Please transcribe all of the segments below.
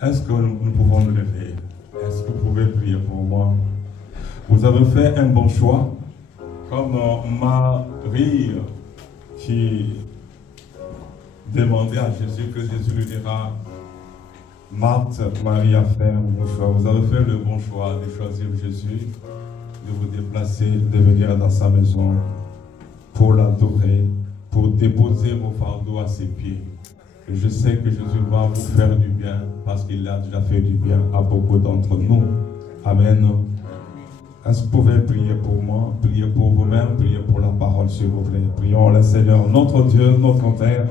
Est-ce que nous pouvons nous lever? Est-ce que vous pouvez prier pour moi? Vous avez fait un bon choix, comme Marie qui demandait à Jésus, que Jésus lui dira: Marthe, Marie a fait un bon choix. Vous avez fait le bon choix de choisir Jésus, de vous déplacer, de venir dans sa maison pour l'adorer, pour déposer vos fardeaux à ses pieds. Et je sais que Jésus va vous faire du bien parce qu'il a déjà fait du bien à beaucoup d'entre nous. Amen. Est-ce que vous pouvez prier pour moi, prier pour vous-même, prier pour la parole, s'il vous plaît. Prions le Seigneur, notre Dieu, notre Père.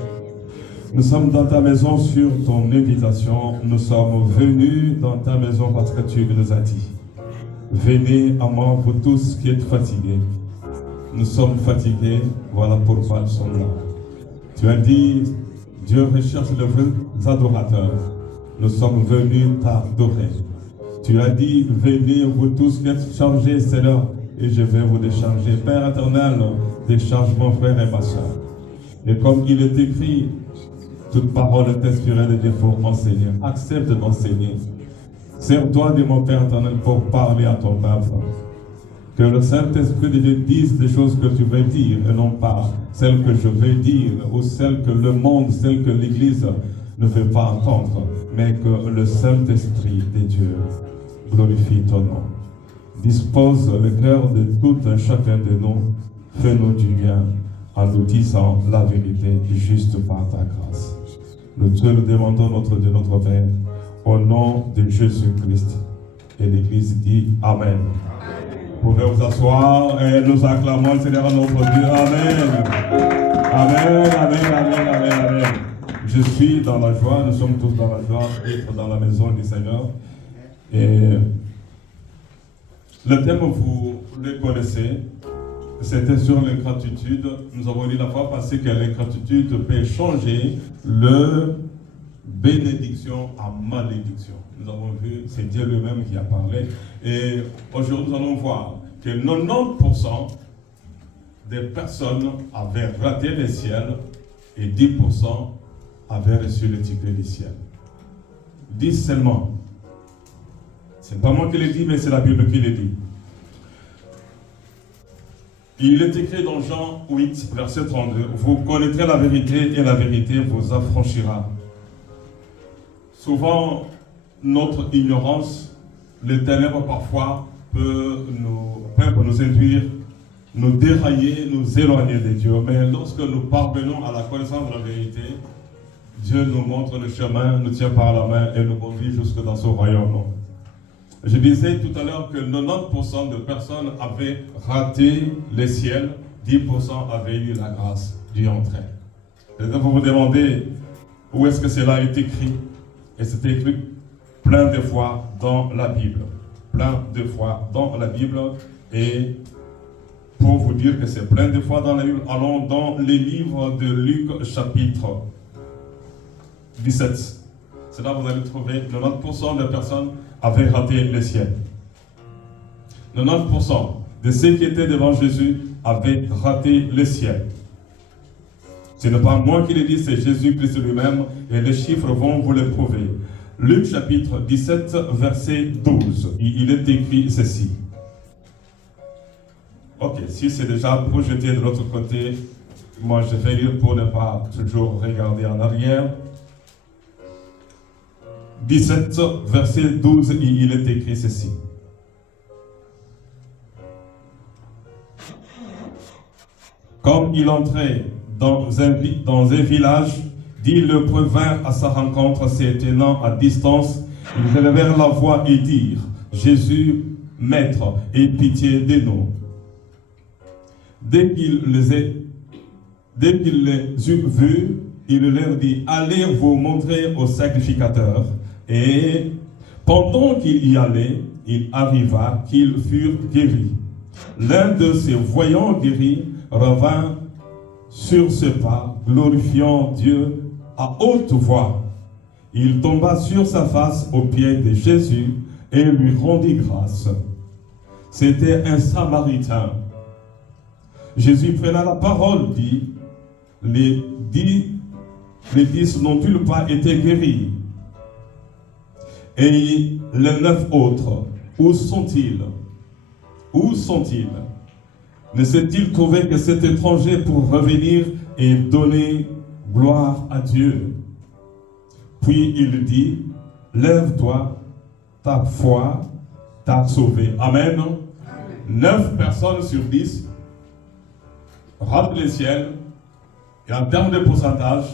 Nous sommes dans ta maison sur ton invitation. Nous sommes venus dans ta maison parce que tu nous as dit: venez à moi, vous tous qui êtes fatigués. Nous sommes fatigués, voilà pourquoi nous sommes là. Tu as dit: Dieu recherche de vrais adorateurs. Nous sommes venus t'adorer. Tu as dit: venez vous tous qui êtes chargés, Seigneur, et je vais vous décharger. Père éternel, décharge mon frère et ma soeur. Et comme il est écrit, toute parole est inspirée de Dieu pour enseigner. Accepte d'enseigner. Sers-toi de mon Père éternel pour parler à ton peuple. Que le Saint-Esprit de Dieu dise des choses que tu veux dire et non pas celles que je veux dire ou celles que le monde, celles que l'Église ne veut pas entendre, mais que le Saint-Esprit de Dieu glorifie ton nom. Dispose le cœur de tout un chacun de nous, fais-nous du bien en nous disant la vérité juste par ta grâce. Nous te le demandons, notre Dieu, notre Père, au nom de Jésus-Christ. Et l'Église dit Amen. Vous pouvez vous asseoir et nous acclamons le Seigneur notre Dieu. Amen. Amen, amen, amen, amen, amen. Je suis dans la joie, nous sommes tous dans la joie d'être dans la maison du Seigneur. Et le thème, vous le connaissez, c'était sur l'ingratitude. Nous avons dit la fois passée que l'ingratitude peut changer le bénédiction à malédiction. Nous avons vu, c'est Dieu lui-même qui a parlé. Et aujourd'hui, nous allons voir que 90% des personnes avaient raté le ciel et 10% avaient reçu le ticket du ciel. 10 seulement. C'est pas moi qui l'ai dit, mais c'est la Bible qui le dit. Il est écrit dans Jean 8, verset 32, « Vous connaîtrez la vérité et la vérité vous affranchira. » Souvent, notre ignorance, les ténèbres parfois peuvent nous induire, nous dérailler, nous éloigner de Dieu. Mais lorsque nous parvenons à la connaissance de la vérité, Dieu nous montre le chemin, nous tient par la main et nous conduit jusque dans son royaume. Je disais tout à l'heure que 90% de personnes avaient raté le ciel, 10% avaient eu la grâce d'y entrer. Et donc vous vous demandez où est-ce que cela est écrit? Et c'est écrit plein de fois dans la Bible. Plein de fois dans la Bible. Et pour vous dire que c'est plein de fois dans la Bible, allons dans les livres de Luc chapitre 17. C'est là que vous allez trouver 90% des personnes avaient raté le ciel. 90% de ceux qui étaient devant Jésus avaient raté le ciel. Ce n'est pas moi qui le dis, c'est Jésus-Christ lui-même, et les chiffres vont vous le prouver. Luc chapitre 17, verset 12, il est écrit ceci. Ok, si c'est déjà projeté de l'autre côté, moi je vais lire pour ne pas toujours regarder en arrière. 17, verset 12, il est écrit ceci. Comme il entrait dans un village, dit le vint à sa rencontre, se tenant à distance, ils élevèrent la voix et dirent: Jésus, Maître, aie pitié de nous. Dès qu'il les eut vus, il leur dit: allez vous montrer au sacrificateur. Et pendant qu'il y allait, il arriva qu'ils furent guéris. L'un de ces voyants guéris revint sur ses pas, glorifiant Dieu à haute voix. Il tomba sur sa face aux pieds de Jésus et lui rendit grâce. C'était un Samaritain. Jésus prenant la parole dit: les 10 n'ont-ils pas été guéris? Et les 9 autres, où sont-ils? Où sont-ils? Ne s'est-il trouvé que cet étranger pour revenir et donner gloire à Dieu? Puis il dit, lève-toi, ta foi t'a sauvé. Amen. 9 personnes sur 10 ratent le ciel. Et en termes de pourcentage,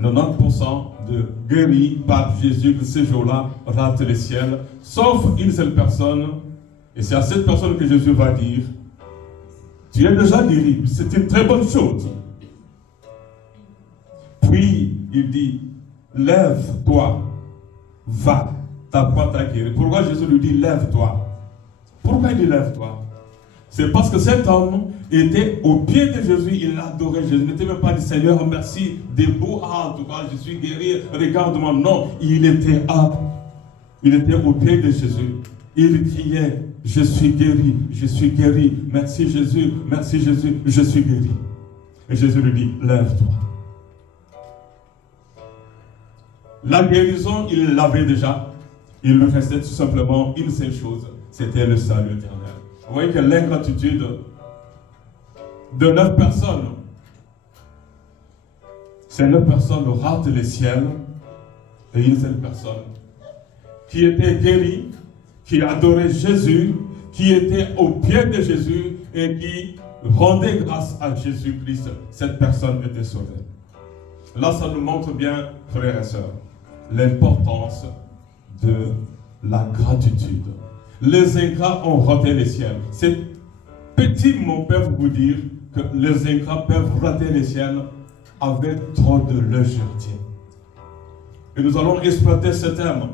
90% de guéris par Jésus que ce jour-là ratent le ciel, sauf une seule personne. Et c'est à cette personne que Jésus va dire, tu es déjà guéri, c'est une très bonne chose. Puis il dit, lève-toi, va, ta foi t'a guéri. Pourquoi Jésus lui dit, lève-toi? Pourquoi il dit, lève-toi? C'est parce que cet homme était au pied de Jésus, il adorait Jésus. Il n'était même pas dit, Seigneur, merci, debout, en tout cas, je suis guéri, regarde-moi. Non, il était au pied de Jésus. Il criait, je suis guéri, merci Jésus, je suis guéri. Et Jésus lui dit, lève-toi. La guérison, il l'avait déjà. Il lui restait tout simplement une seule chose, c'était le salut éternel. Vous voyez que l'ingratitude de 9 personnes, ces 9 personnes ratent le ciel, et une seule personne qui était guérie, qui adorait Jésus, qui était au pied de Jésus et qui rendait grâce à Jésus-Christ, cette personne était sauvée. Là, ça nous montre bien, frères et sœurs, l'importance de la gratitude. Les ingrats ont raté le ciel. Ces petits mots peuvent vous dire que les ingrats peuvent rater le ciel avec trop de légèreté. Et nous allons exploiter ce thème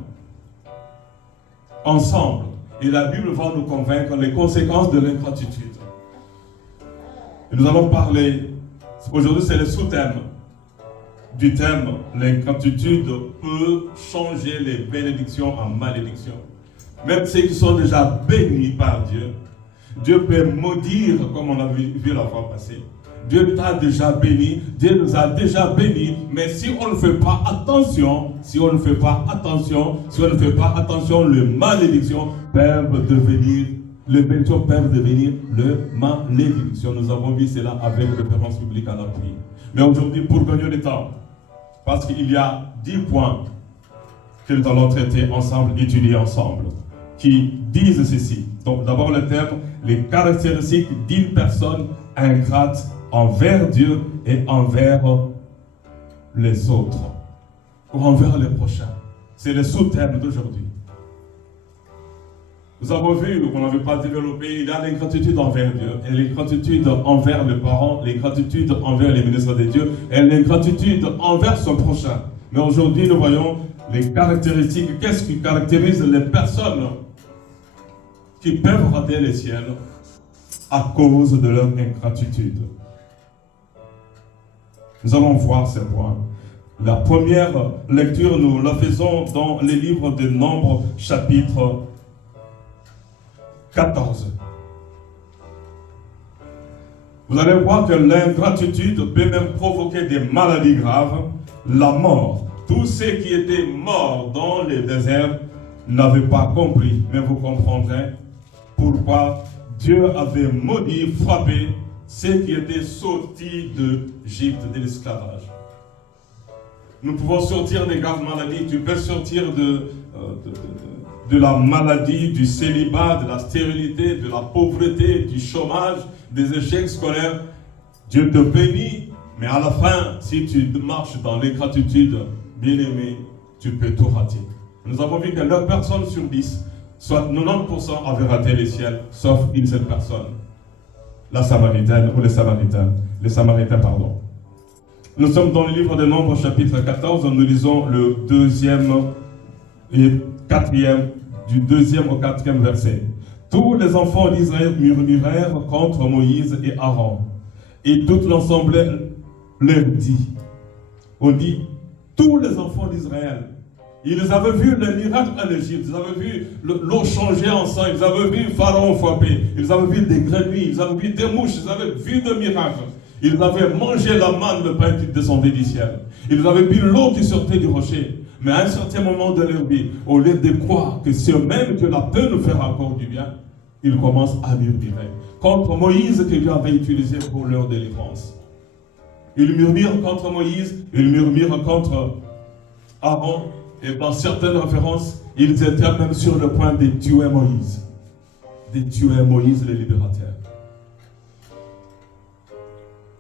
ensemble. Et la Bible va nous convaincre les conséquences de l'ingratitude. Et nous allons parler, aujourd'hui c'est le sous-thème du thème, l'ingratitude peut changer les bénédictions en malédictions. Même ceux qui sont déjà bénis par Dieu, Dieu peut maudire comme on a vu la fois passée. Dieu t'a déjà béni, Dieu nous a déjà bénis, mais si on ne fait pas attention, les malédictions peuvent devenir, les bénédictions peuvent devenir le malédiction. Nous avons vu cela avec référence biblique à l'appui. Mais aujourd'hui, pour gagner le temps, parce qu'il y a 10 points que nous allons traiter ensemble, étudier ensemble, qui disent ceci. Donc d'abord le thème, les caractéristiques d'une personne ingrate envers Dieu et envers les autres, ou envers les prochains. C'est le sous-thème d'aujourd'hui. Nous avons vu, on n'avait pas développé, il y a l'ingratitude envers Dieu, et l'ingratitude envers les parents, l'ingratitude envers les ministres de Dieu, et l'ingratitude envers son prochain. Mais aujourd'hui, nous voyons les caractéristiques, qu'est-ce qui caractérise les personnes qui peuvent rater le ciel à cause de leur ingratitude. Nous allons voir ces points. La première lecture, nous la faisons dans les livres de Nombres, chapitre 14. Vous allez voir que l'ingratitude peut même provoquer des maladies graves, la mort. Tous ceux qui étaient morts dans le désert n'avaient pas compris, mais vous comprendrez pourquoi Dieu avait maudit, frappé ceux qui étaient sortis d'Égypte, de l'esclavage. Nous pouvons sortir des graves maladies. Tu peux sortir de la maladie, du célibat, de la stérilité, de la pauvreté, du chômage, des échecs scolaires. Dieu te bénit, mais à la fin, si tu marches dans l'ingratitude, bien-aimé, tu peux tout rater. Nous avons vu que 9 personnes sur 10, soit 90% avaient raté le ciel, sauf une seule personne. La Samaritaine ou les Samaritains. Les Samaritains, pardon. Nous sommes dans le livre de Nombres, chapitre 14. Nous lisons le 2e et 4e, du 2e au 4e verset. Tous les enfants d'Israël murmurèrent contre Moïse et Aaron. Et toute l'assemblée leur dit. On dit, tous les enfants d'Israël. Ils avaient vu le miracle en Égypte, ils avaient vu l'eau changer en sang, ils avaient vu Pharaon frapper, ils avaient vu des grenouilles, ils avaient vu des mouches, ils avaient vu des miracles. Ils avaient mangé la manne, le pain qui descendait du ciel. Ils avaient bu l'eau qui sortait du rocher. Mais à un certain moment de leur vie, au lieu de croire que si eux-mêmes Dieu là peut nous faire encore du bien, ils commencent à murmurer contre Moïse que Dieu avait utilisé pour leur délivrance. Ils murmurent contre Moïse, ils murmurent contre Aaron, et dans certaines références, ils étaient même sur le point de tuer Moïse. De tuer Moïse le libérateur.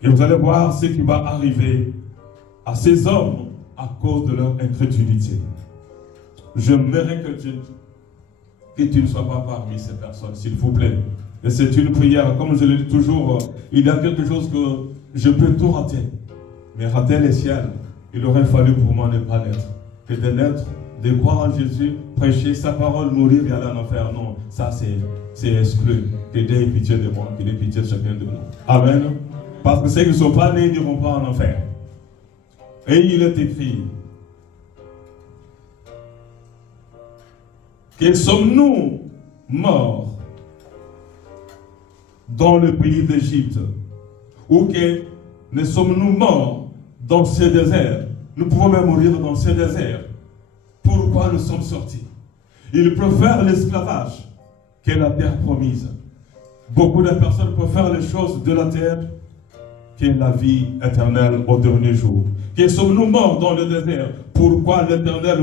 Et vous allez voir ce qui va arriver à ces hommes à cause de leur incrédulité. J'aimerais que tu ne sois pas parmi ces personnes, s'il vous plaît. Et c'est une prière, comme je le dis toujours, il y a quelque chose que je peux tout rater. Mais rater les ciels, il aurait fallu pour moi ne pas naître. Que de naître, de croire en Jésus, prêcher sa parole, mourir et aller en enfer. Non, ça c'est exclu. Que Dieu ait pitié de moi, qu'il ait pitié de chacun de nous. Amen. Parce que ceux qui ne sont pas nés n'iront pas en enfer. Et il est écrit, que sommes-nous morts dans le pays d'Égypte, ou que ne sommes-nous morts dans ce désert? Nous pouvons même mourir dans ce désert. Pourquoi nous sommes sortis? Ils préfèrent l'esclavage que la terre promise. Beaucoup de personnes préfèrent les choses de la terre que la vie éternelle au dernier jour. Que sommes-nous morts dans le désert? Pourquoi l'Éternel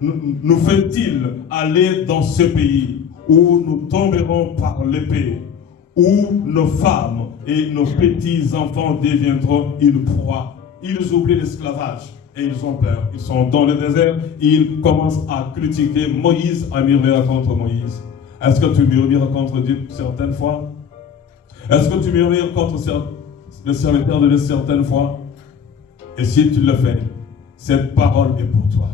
nous fait-il aller dans ce pays où nous tomberons par l'épée, où nos femmes et nos petits-enfants deviendront une proie? Ils oublient l'esclavage et ils ont peur. Ils sont dans le désert, ils commencent à critiquer Moïse, à murmurer contre Moïse. Est-ce que tu murmures contre Dieu certaines fois? Est-ce que tu murmures contre le serviteur de Dieu certaines fois? Et si tu le fais, cette parole est pour toi.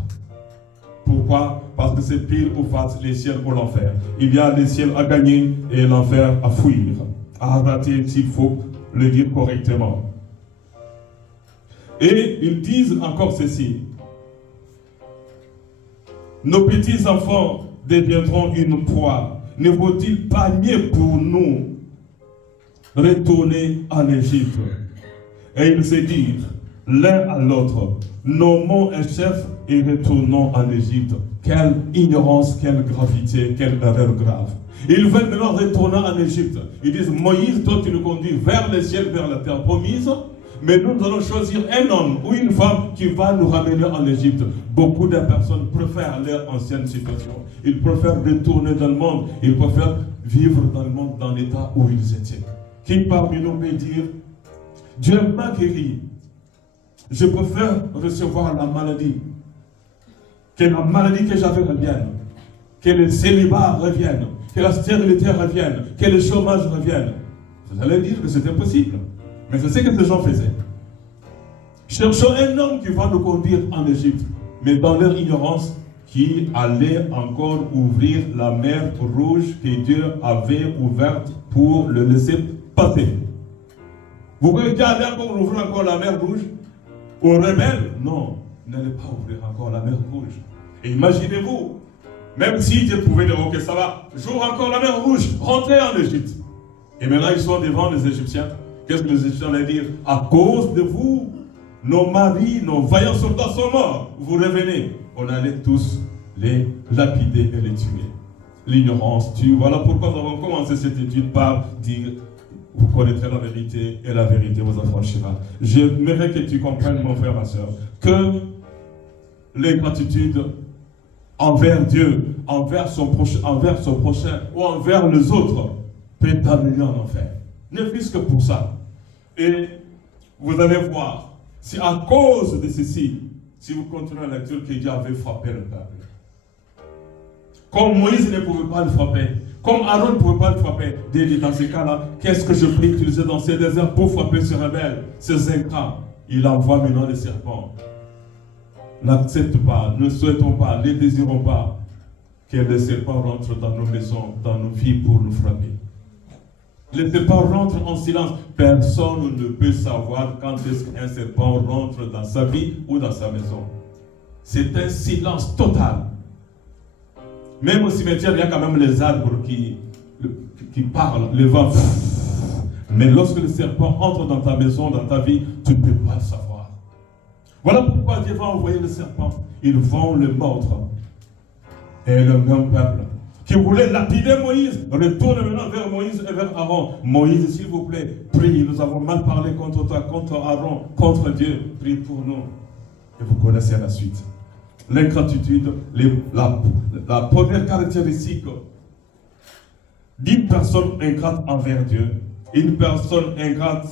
Pourquoi? Parce que c'est pile ou face, les ciels ou l'enfer. Il y a les ciels à gagner et l'enfer à fuir, à rater s'il faut le dire correctement. Et ils disent encore ceci: nos petits-enfants deviendront une proie. Ne vaut-il pas mieux pour nous retourner en Égypte? Et ils se disent l'un à l'autre, nommons un chef et retournons en Égypte. Quelle ignorance, quelle gravité, quelle erreur grave. Ils veulent maintenant retourner en Égypte. Ils disent, Moïse, toi tu nous conduis vers le ciel, vers la terre promise, mais nous allons choisir un homme ou une femme qui va nous ramener en Égypte. Beaucoup de personnes préfèrent leur ancienne situation. Ils préfèrent retourner dans le monde. Ils préfèrent vivre dans le monde dans l'état où ils étaient. Qui parmi nous peut dire, Dieu m'a guéri. Je préfère recevoir la maladie. Que la maladie que j'avais revienne. Que le célibat revienne. Que la stérilité revienne. Que le chômage revienne. Vous allez dire que c'était possible. Mais c'est ce que ces gens faisaient. Cherchons un homme qui va nous conduire en Égypte. Mais dans leur ignorance, qui allait encore ouvrir la mer rouge que Dieu avait ouverte pour le laisser passer. Vous voyez Dieu allait encore ouvrir encore la mer rouge aux rebelles? Non, n'allez pas ouvrir encore la mer rouge. Et imaginez-vous, même si Dieu pouvait dire, ok, ça va, j'ouvre encore la mer rouge, rentrez en Égypte. Et maintenant ils sont devant les Égyptiens. Qu'est-ce que les Égyptiens allaient dire? À cause de vous, nos maris, nos vaillants soldats sont morts. Vous revenez. On allait tous les lapider et les tuer. L'ignorance tue. Voilà pourquoi nous avons commencé cette étude par dire, vous connaîtrez la vérité et la vérité vous affranchira. J'aimerais que tu comprennes, mon frère, ma soeur, que l'ingratitude envers Dieu, envers son prochain ou envers les autres peut t'amener en enfer. Ne fût-ce que pour ça. Et vous allez voir, si à cause de ceci, si vous continuez la lecture, que Dieu avait frappé le peuple. Comme Moïse ne pouvait pas le frapper, comme Aaron ne pouvait pas le frapper, Dieu dit dans ces cas-là, qu'est-ce que je peux utiliser dans ces déserts pour frapper ces rebelles, ces ingrats? Il envoie maintenant les serpents. N'accepte pas, ne souhaitons pas, ne désirons pas que les serpents rentrent dans nos maisons, dans nos vies pour nous frapper. Les serpents rentrent en silence. Personne ne peut savoir quand est-ce qu'un serpent rentre dans sa vie ou dans sa maison. C'est un silence total. Même au cimetière, il y a quand même les arbres qui parlent, le vent. Mais lorsque le serpent entre dans ta maison, dans ta vie, tu ne peux pas le savoir. Voilà pourquoi Dieu va envoyer le serpent. Ils vont le mordre. Et le même peuple qui voulait lapider Moïse retourne maintenant vers Moïse et vers Aaron. Moïse, s'il vous plaît, prie. Nous avons mal parlé contre toi, contre Aaron, contre Dieu. Prie pour nous. Et vous connaissez la suite. L'ingratitude, la première caractéristique d'une personne ingrate envers Dieu. Une personne ingrate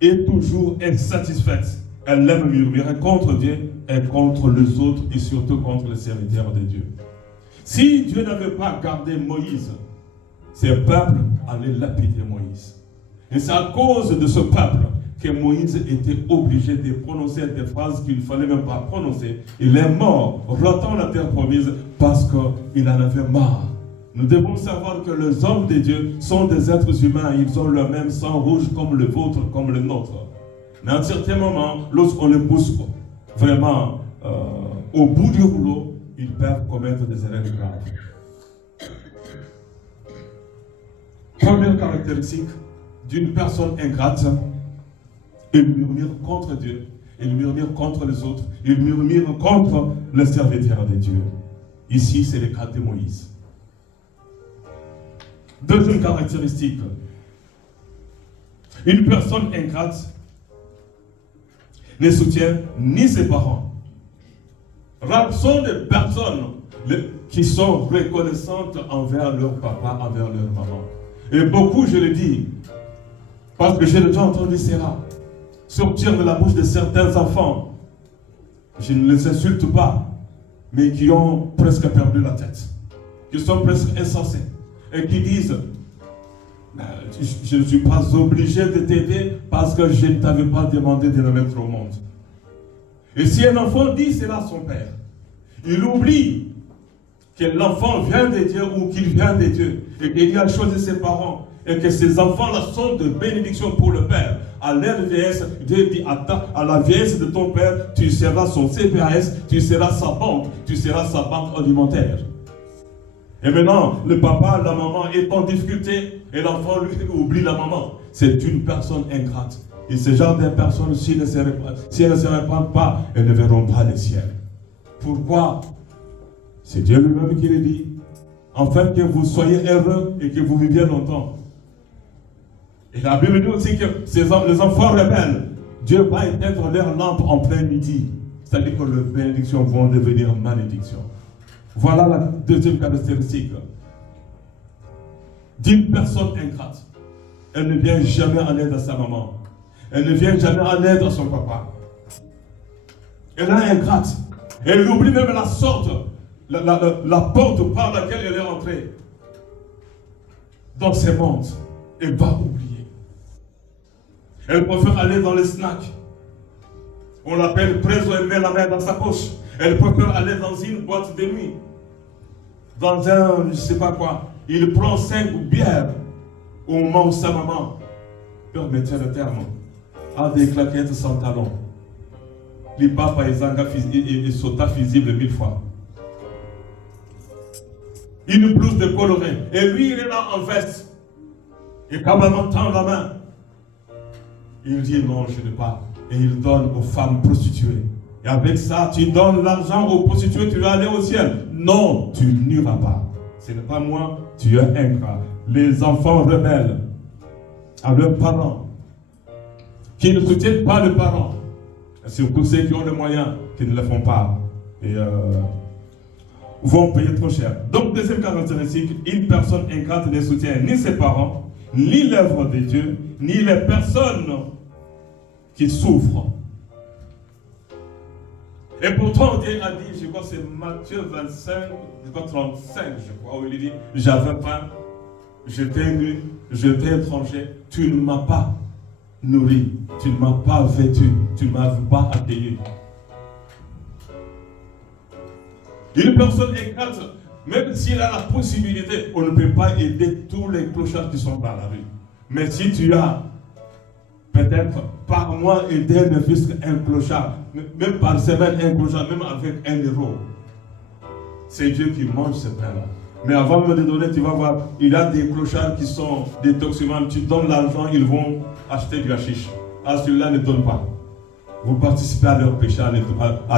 est toujours insatisfaite. Elle aime murmurer contre Dieu et contre les autres et surtout contre les serviteurs de Dieu. Si Dieu n'avait pas gardé Moïse, ces peuples allaient lapider Moïse. Et c'est à cause de ce peuple que Moïse était obligé de prononcer des phrases qu'il ne fallait même pas prononcer. Il est mort, rotant la terre promise parce qu'il en avait marre. Nous devons savoir que les hommes de Dieu sont des êtres humains. Ils ont le même sang rouge comme le vôtre, comme le nôtre. Mais à un certain moment, lorsqu'on les pousse vraiment au bout du rouleau, ils peuvent commettre des erreurs graves. Première caractéristique d'une personne ingrate, il murmure contre Dieu, il murmure contre les autres, il murmure contre les serviteurs de Dieu. Ici, c'est le cas de Moïse. Deuxième caractéristique, une personne ingrate ne soutient ni ses parents. Rares sont des personnes qui sont reconnaissantes envers leur papa, envers leur maman. Et beaucoup, je le dis, parce que j'ai déjà entendu cela, sortir de la bouche de certains enfants, je ne les insulte pas, mais qui ont presque perdu la tête, qui sont presque insensés, et qui disent, je ne suis pas obligé de t'aider parce que je ne t'avais pas demandé de le mettre au monde. Et si un enfant dit cela à son père, il oublie que l'enfant vient de Dieu ou qu'il vient de Dieu et qu'il a choisi ses parents et que ces enfants-là sont de bénédiction pour le père. À leur vieillesse, Dieu dit à la vieillesse de ton père, tu seras son CPAS, tu seras sa banque, tu seras sa banque alimentaire. Et maintenant, le papa, la maman est en difficulté et l'enfant lui oublie la maman. C'est une personne ingrate. Et ce genre de personnes, si elles ne se répandent pas, elles ne verront pas le ciel. Pourquoi? C'est Dieu lui-même qui le dit. Afin que vous soyez heureux et que vous viviez longtemps. Et la Bible dit aussi que les enfants rebelles, Dieu va éteindre leur lampe en plein midi. C'est-à-dire que les bénédictions vont devenir malédictions. Voilà la deuxième caractéristique d'une personne ingrate. Elle ne vient jamais en aide à sa maman. Elle ne vient jamais en aide à son papa. Elle est ingrate. Elle oublie même la sorte, la porte par laquelle elle est entrée dans ces mondes. Elle va oublier. Elle préfère aller dans les snacks. On l'appelle preso et met la main dans sa poche. Elle préfère aller dans une boîte de nuit. Dans un, je ne sais pas quoi. Il prend 5 bières au moment où sa maman, permettez le terme, a des claquettes sans talons. Les papas et sauta visible 1000 fois. Une blouse de coloré. Et lui, il est là en veste. Et quand maman tend la main, il dit non, je ne pas. Et il donne aux femmes prostituées. Et avec ça, tu donnes l'argent aux prostituées, tu vas aller au ciel. Non, tu n'iras pas. Ce n'est pas moi, tu es ingrat. Les enfants rebelles à leurs parents, qui ne soutiennent pas les parents, surtout ceux qui ont les moyens, qui ne le font pas, et vont payer trop cher. Donc, deuxième caractéristique, une personne ingrate ne soutient ni ses parents, ni l'œuvre de Dieu, ni les personnes qui souffrent. Et pourtant, Dieu a dit, je crois que c'est Matthieu 25, je crois 35, je crois, où il dit, j'avais faim, j'étais nu, j'étais étranger, tu ne m'as pas nourri, tu ne m'as pas vêtu, tu ne m'as pas accueilli. Une personne ingrate, même s'il a la possibilité, on ne peut pas aider tous les clochards qui sont dans la rue. Mais si tu as peut-être par mois aider ne fût qu'un clochard, même par semaine un clochard, même avec 1 euro, c'est Dieu qui mange ce pain-là. Mais avant de me donner, tu vas voir, il y a des clochards qui sont des toxicomanes. Tu donnes l'argent, ils vont acheter du hashish. Ah, celui-là ne donne pas. vous participez à leur péché, à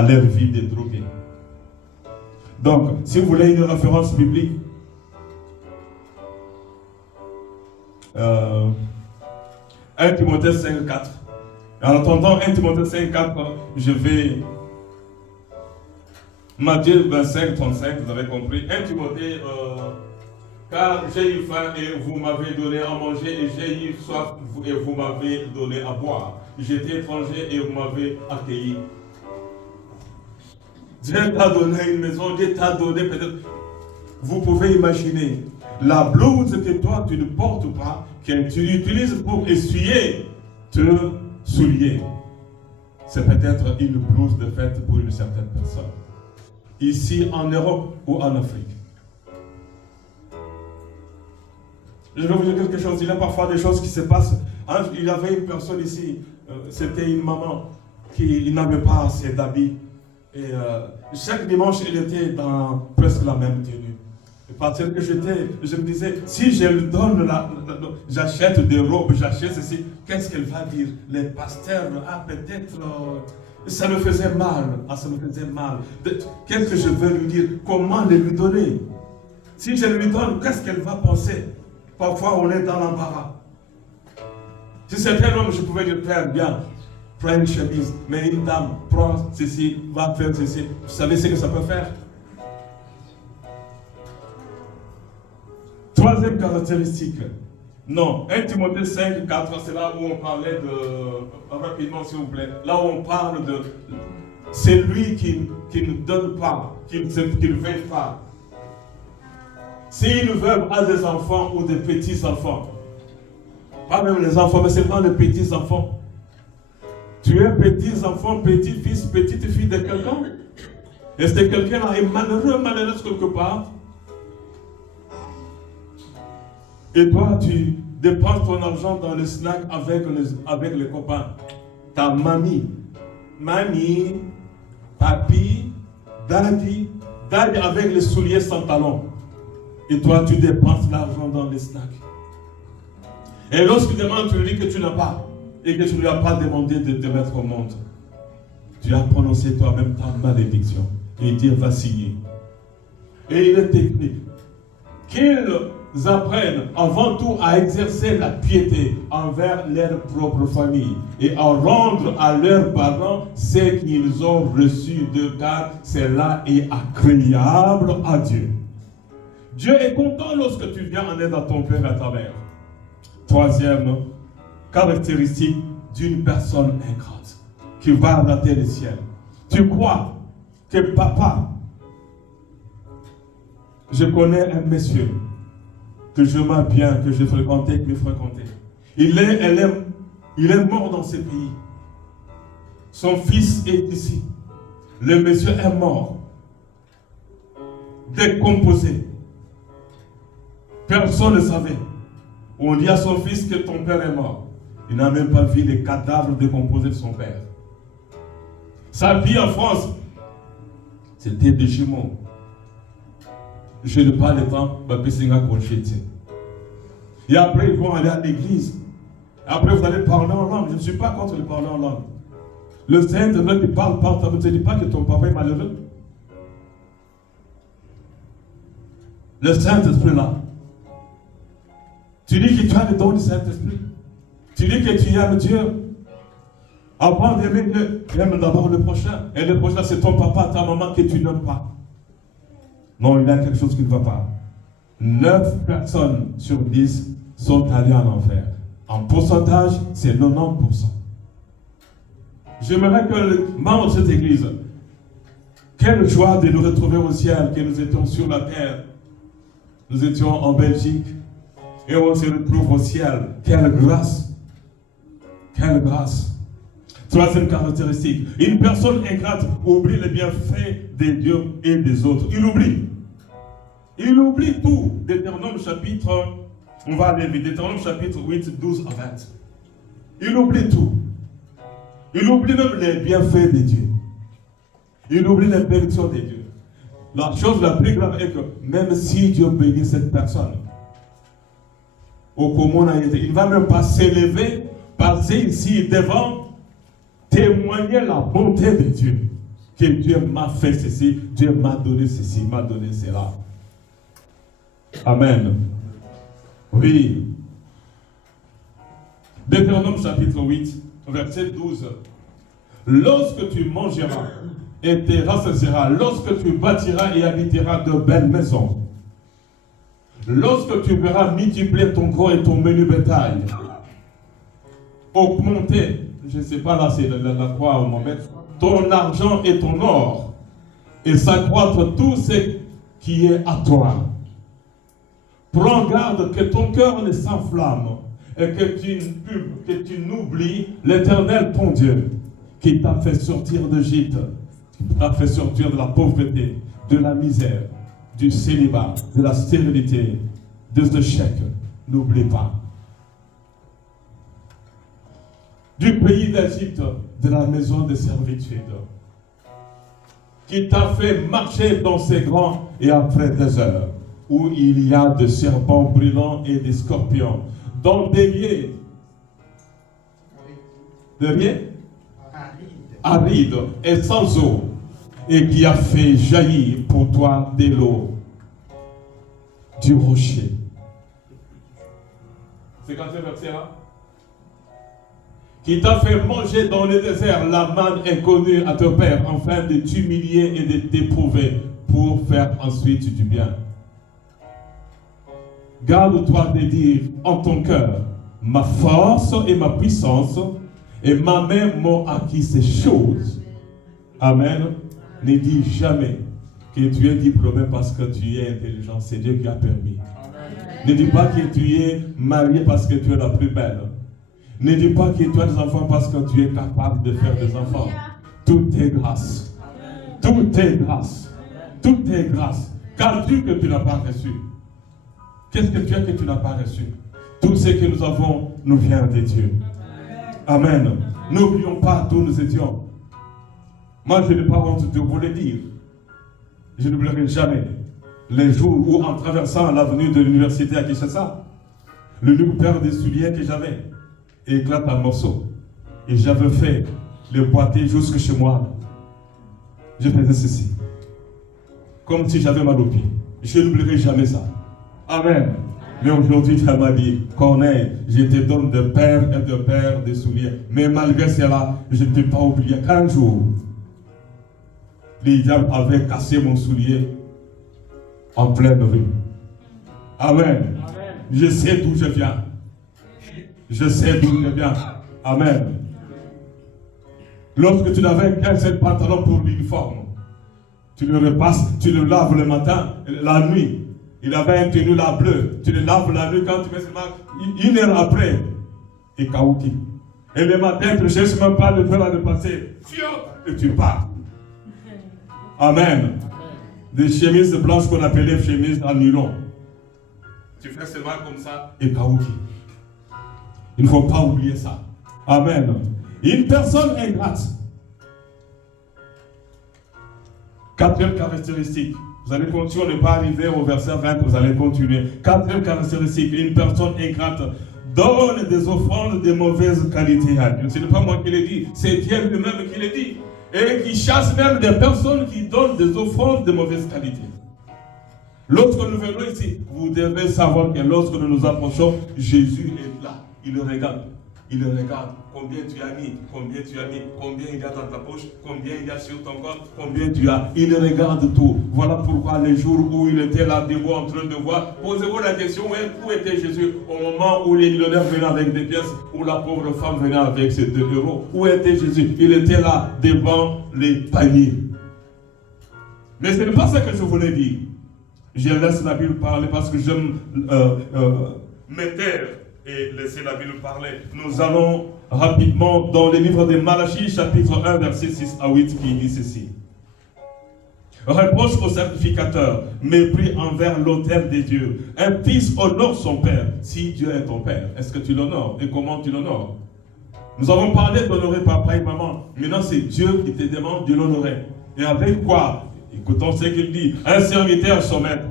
leur vie de drogués. Donc, si vous voulez une référence biblique, 1 Timothée 5, 4. En entendant 1 Timothée 5, 4, je vais... Matthieu 25, 35, vous avez compris. 1 Timothée, car j'ai eu faim et vous m'avez donné à manger, et j'ai eu soif et vous m'avez donné à boire. J'étais étranger et vous m'avez accueilli. Dieu t'a donné une maison, Dieu t'a donné peut-être... Vous pouvez imaginer la blouse que toi tu ne portes pas, que tu utilises pour essuyer tes souliers. C'est peut-être une blouse de fête pour une certaine personne. Ici en Europe ou en Afrique. Je vais vous dire quelque chose. Il y a parfois des choses qui se passent. Il y avait une personne ici, c'était une maman qui n'avait pas assez d'habits. Et chaque dimanche, il était dans presque la même tenue. Et parce que je me disais, si je lui donne, j'achète des robes, j'achète ceci, qu'est-ce qu'elle va dire? Les pasteurs, peut-être, ça me faisait mal. Ça me faisait mal. Qu'est-ce que je veux lui dire? Comment le lui donner? Si je lui donne, qu'est-ce qu'elle va penser? Parfois, on est dans l'embarras. Si c'était un homme, je pouvais dire, Père, bien, prends une chemise, mais une dame, prends ceci, va faire ceci. Vous savez ce que ça peut faire? Troisième caractéristique. Non, 1 Timothée 5, 4, c'est là où on parlait de... Rapidement, s'il vous plaît. Là où on parle de... C'est lui qui ne donne pas, qui ne veille pas. Si une veuve a des enfants ou des petits-enfants, pas même les enfants, mais seulement les petits-enfants. Tu es petit-enfant, petit-fils, petite-fille de quelqu'un? Est-ce que quelqu'un est malheureux quelque part? Et toi, tu dépenses ton argent dans le snack avec les copains. Ta mamie, papi, daddy avec les souliers sans talons. Et toi, tu dépenses l'argent dans les snacks. Et lorsqu'il demande, tu lui dis que tu n'as pas. Et que tu ne lui as pas demandé de te mettre au monde. Tu as prononcé toi-même ta malédiction. Et Dieu va signer. Et il est écrit qu'ils apprennent avant tout à exercer la piété envers leur propre famille et à rendre à leurs parents ce qu'ils ont reçu de car cela est agréable à Dieu. Dieu est content lorsque tu viens en aide à ton père et à ta mère. Troisième caractéristique d'une personne ingrate qui va rater le ciel. Tu crois que papa, je connais un monsieur que je m'aime bien, que je fréquentais, que je fréquentais. Il est mort dans ce pays. Son fils est ici. Le monsieur est mort. Décomposé. Personne ne savait. On dit à son fils que ton père est mort. Il n'a même pas vu les cadavres décomposés de son père. Sa vie en France, c'était des jumeaux. Je n'ai pas le temps, et après, ils vont aller à l'église. Après, vous allez parler en langue. Je ne suis pas contre le parler en langue. Le Saint-Esprit qui parle, ça ne te dit pas que ton papa est malheureux. Le Saint-Esprit là. Tu dis que tu as le don du Saint-Esprit. Tu dis que tu aimes Dieu. Avant d'aimer Dieu, aime d'abord le prochain. Et le prochain, c'est ton papa, ta maman que tu n'aimes pas. Non, il y a quelque chose qui ne va pas. 9 personnes sur 10 sont allées en enfer. En pourcentage, c'est 90%. J'aimerais que les membres de cette église, quelle joie de nous retrouver au ciel, que nous étions sur la terre. Nous étions en Belgique et on se retrouve au ciel. Quelle grâce! Quelle grâce! Troisième caractéristique, une personne ingrate oublie les bienfaits de Dieu et des autres. Il oublie. Il oublie tout. Deutéronome chapitre, on va aller vite, Deutéronome chapitre 8, 12 à 20. Il oublie tout. Il oublie même les bienfaits de Dieu. Il oublie les bénédictions de Dieu. La chose la plus grave est que même si Dieu bénit cette personne, au commun, il ne va même pas s'élever, passer ici devant témoigner la bonté de Dieu. Que Dieu m'a fait ceci, Dieu m'a donné ceci, m'a donné cela. Amen. Oui. Deutéronome chapitre 8, verset 12. Lorsque tu mangeras et te rassasieras, lorsque tu bâtiras et habiteras de belles maisons, lorsque tu verras multiplier ton gros et ton menu bétail, augmenter, je ne sais pas là, c'est la croix au moment, ton argent et ton or, et s'accroître tout ce qui est à toi. Prends garde que ton cœur ne s'enflamme et que tu n'oublies l'Éternel ton Dieu qui t'a fait sortir d'Égypte, qui t'a fait sortir de la pauvreté, de la misère, du célibat, de la stérilité, de ce chèque. N'oublie pas. Du pays d'Égypte, de la maison de servitude, qui t'a fait marcher dans ces grands et après déserts, où il y a des serpents brûlants et des scorpions, dans des lieux arides et sans eau, et qui a fait jaillir pour toi de l'eau du rocher. C'est quand ce verset là? Qui t'a fait manger dans le désert la manne inconnue à ton père, afin de t'humilier et de t'éprouver pour faire ensuite du bien. Garde-toi de dire en ton cœur, ma force et ma puissance et ma main m'ont acquis ces choses. Amen. Ne dis jamais que tu es diplômé parce que tu es intelligent. C'est Dieu qui a permis. Amen. Ne dis pas que tu es marié parce que tu es la plus belle. Ne dis pas que tu as des enfants parce que tu es capable de faire des enfants. Tout est grâce. Tout est grâce. Tout est grâce. Qu'as-tu que tu n'as pas reçu? Qu'est-ce que tu as que tu n'as pas reçu? Tout ce que nous avons nous vient de Dieu. Amen. N'oublions pas d'où nous étions. Moi, je n'ai pas honte de vous le dire. Je n'oublierai jamais les jours où, en traversant l'avenue de l'université à Kinshasa, le nouveau paire de souliers que j'avais éclate en morceaux. Et j'avais fait le boîtier jusque chez moi. Je faisais ceci. Comme si j'avais mal au pied. Je n'oublierai jamais ça. Amen. Mais aujourd'hui, tu m'as dit, Corneille, je te donne de paires et de paires de souliers. Mais malgré cela, je ne peux pas oublier qu'un jour, les diables avaient cassé mon soulier en pleine rue. Amen. Amen. Je sais d'où je viens. Je sais d'où je viens. Amen. Lorsque tu n'avais qu'un seul pantalon pour l'uniforme, tu le repasses, tu le laves le matin, la nuit. Il avait une tenue là bleue. Tu le laves la nuit quand tu mets seulement une heure après. Et kaouki. Et le matin, tu ne cherches même pas le faire à repasser. Et tu pars. Amen. Des chemises blanches qu'on appelait chemises en nylon. Tu fais seulement comme ça et kaouki. Il ne faut pas oublier ça. Amen. Une personne ingrate. Quatrième caractéristique. Vous allez continuer, on n'est pas arrivé au verset 20, vous allez continuer. Quatrième caractéristique, une personne ingrate donne des offrandes de mauvaise qualité à Dieu. Ce n'est pas moi qui l'ai dit, c'est Dieu lui-même qui l'a dit. Et qui chasse même des personnes qui donnent des offrandes de mauvaise qualité. Lorsque nous venons ici, vous devez savoir que lorsque nous nous approchons, Jésus est là. Il le regarde. Il regarde combien tu as mis, combien il y a dans ta poche, combien il y a sur ton corps, combien tu as. Il regarde tout. Voilà pourquoi les jours où il était là debout en train de voir, posez-vous la question, où était Jésus au moment où les millionnaires venaient avec des pièces, où la pauvre femme venait avec ses 2 euros. Où était Jésus? Il était là devant les paniers. Mais ce n'est pas ça que je voulais dire. Je laisse la Bible parler parce que j'aime me taire et laisser la Bible parler. Nous allons rapidement dans le livre de Malachie, chapitre 1, verset 6 à 8, qui dit ceci. Reproche au sacrificateur, mépris envers l'autel de Dieu. Un fils honore son père. Si Dieu est ton père, est-ce que tu l'honores? Et comment tu l'honores? Nous avons parlé d'honorer papa et maman. Maintenant, c'est Dieu qui te demande de l'honorer. Et avec quoi? Écoutons ce qu'il dit. Un serviteur son maître.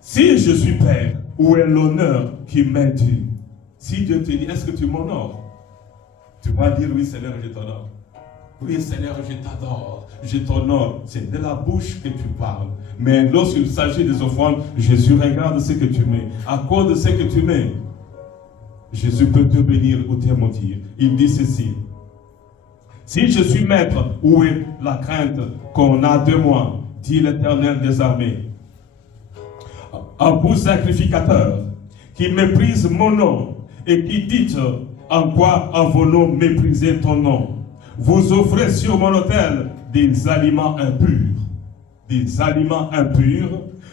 Si je suis père, où est l'honneur qui m'est dû? Si Dieu te dit, est-ce que tu m'honores? Tu vas dire, oui Seigneur, je t'honore. Oui Seigneur, je t'adore, je t'honore. C'est de la bouche que tu parles. Mais lorsqu'il s'agit des offrandes, Jésus regarde ce que tu mets. À cause de ce que tu mets, Jésus peut te bénir ou te maudire. Il dit ceci. Si je suis maître, où est la crainte qu'on a de moi, dit l'Éternel des armées. À vous sacrificateurs, qui méprisent mon nom, et qui dites en quoi avons-nous méprisé ton nom. Vous offrez sur mon autel des aliments impurs. Des aliments impurs.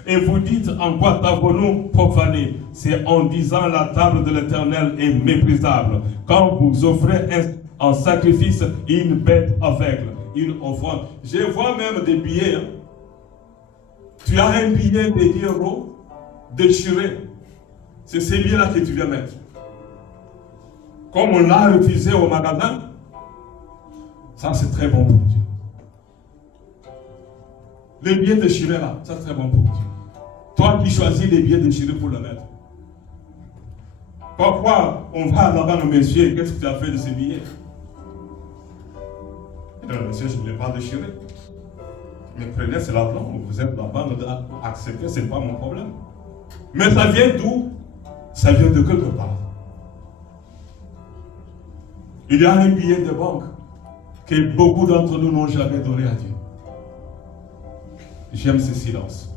Et vous dites en quoi avons-nous profané. C'est en disant la table de l'Éternel est méprisable. Quand vous offrez en sacrifice une bête aveugle, une offrande. Je vois même des billets. Hein. Tu as un billet de 10 € déchiré. C'est ces billets-là que tu viens mettre. Comme on l'a refusé au magasin, ça c'est très bon pour Dieu. Les billets déchirés là, ça c'est très bon pour Dieu. Toi qui choisis les billets déchirés pour le mettre. Parfois, on va là-bas, monsieur, qu'est-ce que tu as fait de ces billets? Non, monsieur, je ne l'ai pas déchiré. Mais prenez, c'est l'argent, vous êtes là-bas, acceptez, ce n'est pas mon problème. Mais ça vient d'où? Ça vient de quelque part. Il y a un billet de banque que beaucoup d'entre nous n'ont jamais donné à Dieu. J'aime ce silence.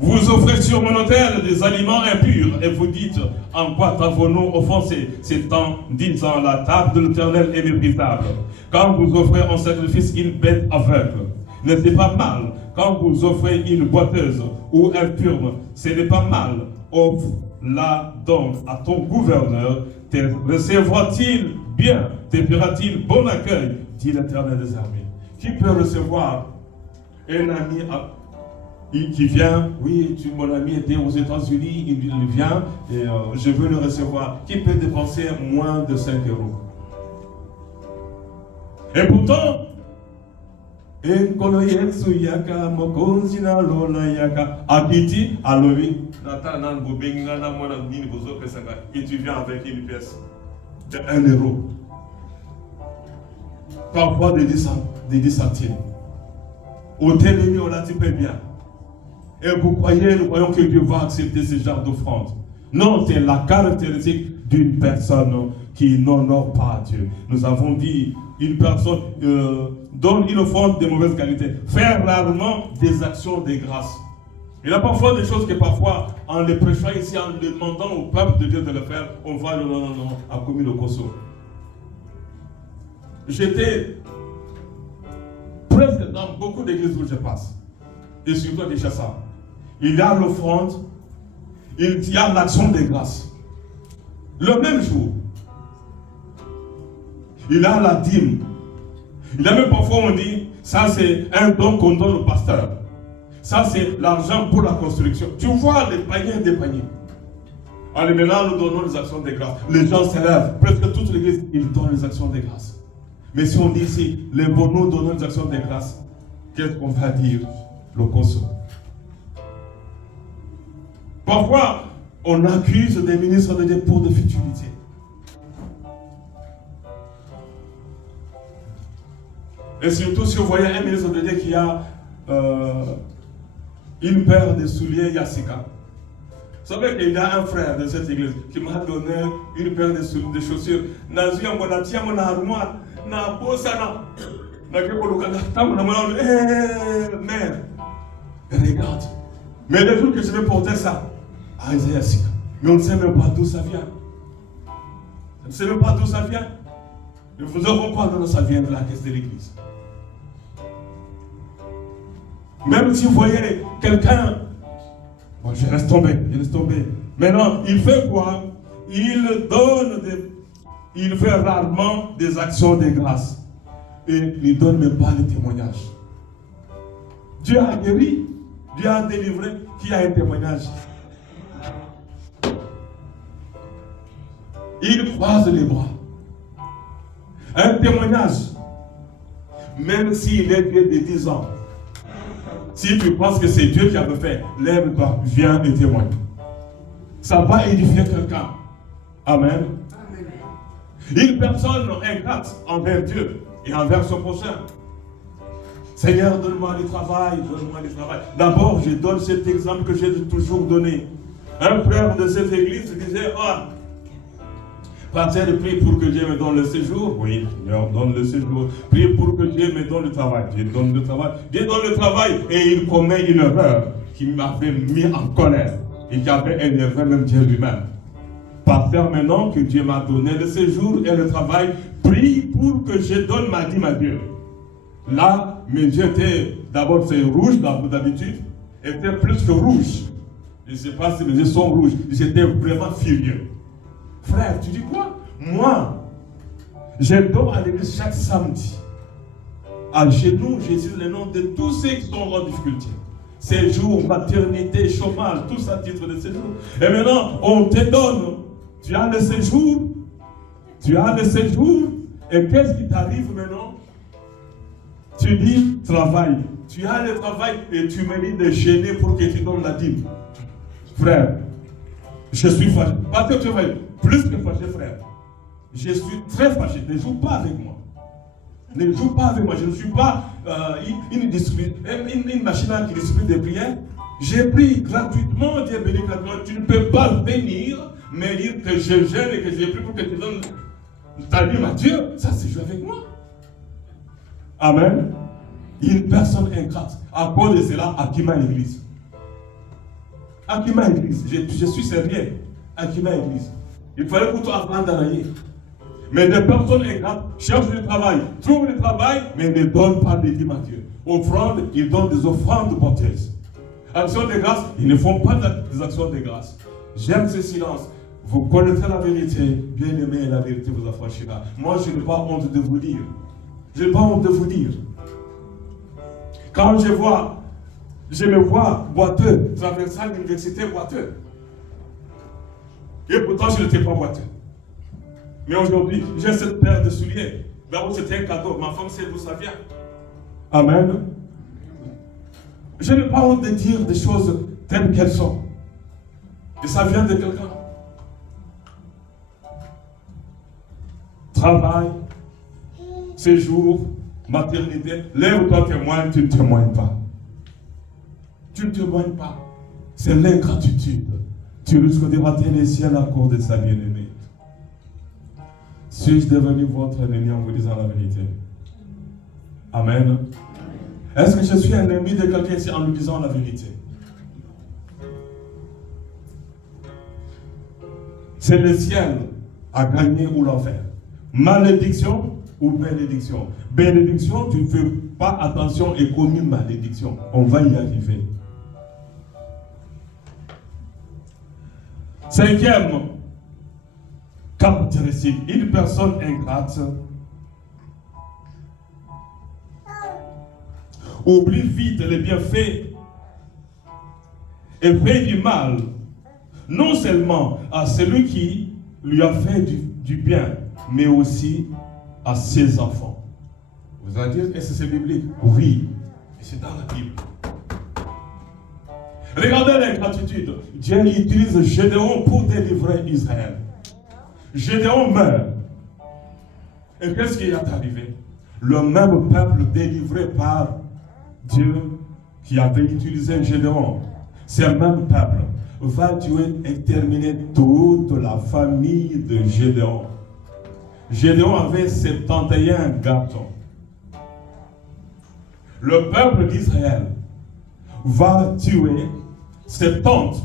Vous offrez sur mon autel des aliments impurs et vous dites en quoi avons-nous offensé. C'est en disant la table de l'Éternel est méprisable. Quand vous offrez en sacrifice une bête aveugle, ne c'est pas mal. Quand vous offrez une boiteuse ou infirme, ce n'est pas mal. Offre-la donc à ton gouverneur. Te recevra-t-il bien? Te fera-t-il bon accueil? Dit l'Éternel des armées. Qui peut recevoir un ami qui vient? Oui, mon ami était aux États-Unis, il vient et je veux le recevoir. Qui peut dépenser moins de 5 €? Et pourtant, Akiti, Alovi, et tu viens avec une pièce de 1 €. Parfois des 10 centimes. Au télémi, on l'a dit bien. Et nous croyons que Dieu va accepter ce genre d'offrande. Non, c'est la caractéristique d'une personne qui n'honore pas Dieu. Nous avons dit, une personne donne une offrande de mauvaise qualité. Faire rarement des actions de grâce. Il y a parfois des choses que parfois, en les prêchant ici, en demandant au peuple de Dieu de le faire, on va non, à commis le Kosovo. J'étais presque dans beaucoup d'églises où je passe. Et surtout à Kinshasa. Il y a l'offrande, il y a l'action de grâce. Le même jour, il y a la dîme. Il y a même parfois on dit, ça c'est un don qu'on donne au pasteur. Ça c'est l'argent pour la construction. Tu vois les paniers des paniers. Allez, maintenant nous donnons les actions de grâce. Les gens s'élèvent, presque toute l'église, ils donnent les actions de grâce. Mais si on dit ici, les bonhommes donnent les actions de grâce, qu'est-ce qu'on va dire? Le Kosovo. Parfois, on accuse des ministres de Dieu pour des futilités. Et surtout si vous voyez un ministre de Dieu qui a une paire de souliers Yassika. Vous savez qu'il y a un frère de cette église qui m'a donné une paire de chaussures. Mère, regarde. Mais le jour que je vais porter ça, Yassika. Mais on ne sait même pas d'où ça vient. On ne sait même pas d'où ça vient. Nous ne savons pas d'où ça vient de la caisse de l'église. Même si vous voyez quelqu'un, bon, je laisse tomber. Maintenant, il fait quoi? Il fait rarement des actions de grâce. Et il ne donne même pas le témoignage. Dieu a guéri, Dieu a délivré, qui a un témoignage? Il croise les bras. Un témoignage, même s'il est vieux de 10 ans, si tu penses que c'est Dieu qui a fait, lève-toi, viens et témoigne. ça va édifier quelqu'un. Amen. Une personne ingrate envers Dieu et envers son prochain. Seigneur, donne-moi du travail, donne-moi du travail. D'abord, je donne cet exemple que j'ai toujours donné. Un frère de cette église disait, pasteur, prie pour que Dieu me donne le séjour. Oui, Seigneur, donne le séjour. Prie pour que Dieu me donne le travail. Dieu donne le travail. Dieu donne le travail. Et il commet une erreur qui m'avait mis en colère. Et qui avait énervé même Dieu lui-même. Pasteur, maintenant que Dieu m'a donné le séjour et le travail, prie pour que je donne ma dîme à Dieu. Là, mes yeux étaient, d'abord c'est rouge d'habitude, étaient plus que rouge. Je ne sais pas si mes yeux sont rouges. J'étais vraiment furieux. Frère, tu dis quoi? Moi, je dors à l'église chaque samedi. À genoux, je cite le nom de tous ceux qui sont en difficulté. Séjour, maternité, chômage, tout ça titre de séjour. Et maintenant, on te donne. Tu as le séjour. Tu as le séjour. Et qu'est-ce qui t'arrive maintenant? Tu dis travail. Tu as le travail et tu me dis de gêner pour que tu donnes la dîme. Frère, je suis fâché. Parce que tu vois, plus que fâché, frère. Je suis très fâché. Ne joue pas avec moi. Ne joue pas avec moi. Je ne suis pas une machine qui distribue des prières. J'ai pris gratuitement, Dieu béni gratuitement. Tu ne peux pas venir me dire que je gêne et que j'ai pris pour que tu donnes ta dîme à Dieu. Ça, c'est jouer avec moi. Amen. Une personne ingrate. À cause de cela, Akima Église. Akima Église. Je suis sérieux. Akima Église. Il fallait pour toi apprendre à railler. Mais des personnes ingrates cherchent du travail, trouvent du travail, mais ne donnent pas des dîmes à Dieu. Offrande, ils donnent des offrandes porteuses. Actions de grâce, ils ne font pas des actions de grâce. J'aime ce silence. Vous connaîtrez la vérité, bien aimé, la vérité vous affranchira. Moi, je n'ai pas honte de vous dire. Je n'ai pas honte de vous dire. Quand je me vois boiteux, traversant l'université boiteux. Et pourtant, je n'étais pas boiteux. Mais aujourd'hui, j'ai cette paire de souliers. D'abord, c'était un cadeau. Ma femme sait d'où ça vient. Amen. Je n'ai pas honte de dire des choses telles qu'elles sont. Et ça vient de quelqu'un. Travail, séjour, maternité. Lève-toi, témoigne, tu ne témoignes pas. Tu ne témoignes pas. C'est l'ingratitude. Tu risques de rater les ciels à cause de sa bien-aimée. Suis-je devenu votre ennemi en vous disant la vérité? Amen. Est-ce que je suis un ennemi de quelqu'un ici en lui disant la vérité? C'est le ciel à gagner ou l'enfer. Malédiction ou bénédiction. Bénédiction, tu ne fais pas attention et commis malédiction. On va y arriver. Cinquième caractéristique, une personne ingrate oublie vite les bienfaits et fait du mal, non seulement à celui qui lui a fait du bien, mais aussi à ses enfants. Vous allez dire, est-ce que c'est biblique? Oui, et c'est dans la Bible. Regardez l'ingratitude. Dieu utilise Gédéon pour délivrer Israël. Gédéon meurt. Et qu'est-ce qui est arrivé? Le même peuple délivré par Dieu qui avait utilisé Gédéon, ce même peuple va tuer et exterminer toute la famille de Gédéon. Gédéon avait 71 garçons. Le peuple d'Israël va tuer 70,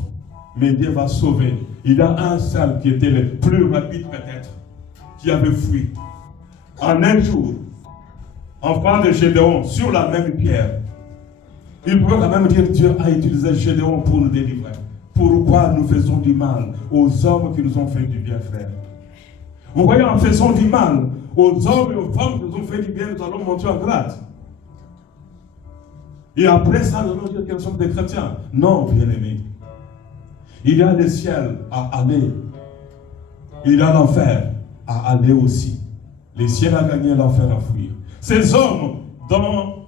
mais Dieu va sauver. Il y a un seul qui était le plus rapide peut-être, qui avait fui. En un jour, enfant de Gédéon, sur la même pierre, il pouvait quand même dire Dieu a utilisé Gédéon pour nous délivrer. Pourquoi nous faisons du mal aux hommes qui nous ont fait du bien, frère? Vous voyez, en faisant du mal aux hommes et aux femmes qui nous ont fait du bien, nous allons monter en grade. Et après ça, nous allons dire qu'elles sont des chrétiens. Non, bien-aimés. Il y a le ciel à aller. Il y a l'enfer à aller aussi. Le ciel a gagné, l'enfer à fuir. Ces hommes, dont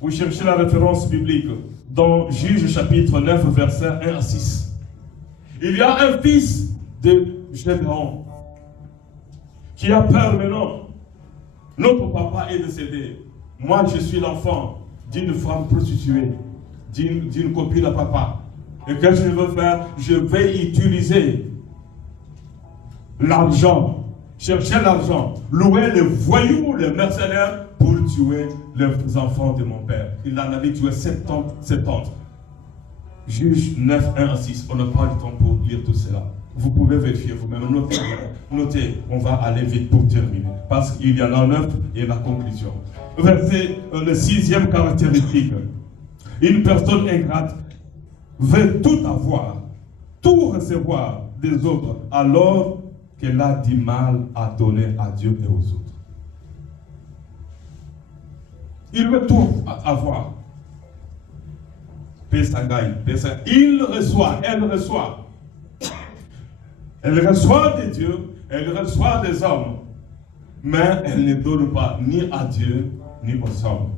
vous cherchez la référence biblique, dans Juge chapitre 9, verset 1 à 6. Il y a un fils de Gédéon qui a peur maintenant. Notre papa est décédé. Moi, je suis l'enfant d'une femme prostituée, d'une copine à papa. Et qu'est-ce que je veux faire? Je vais utiliser l'argent, chercher l'argent, louer les voyous, les mercenaires pour tuer les enfants de mon père. Il en avait tué 70. Juge 9, 1 à 6. On n'a pas le temps pour lire tout cela. Vous pouvez vérifier vous-même. Notez, on va aller vite pour terminer. Parce qu'il y en a 9 et la conclusion. Verset, le 6e caractéristique. Une personne ingrate veut tout avoir, tout recevoir des autres, alors qu'elle a du mal à donner à Dieu et aux autres. Il veut tout avoir. Il reçoit, elle reçoit. Elle reçoit de Dieu, elle reçoit des hommes, mais elle ne donne pas ni à Dieu ni aux hommes.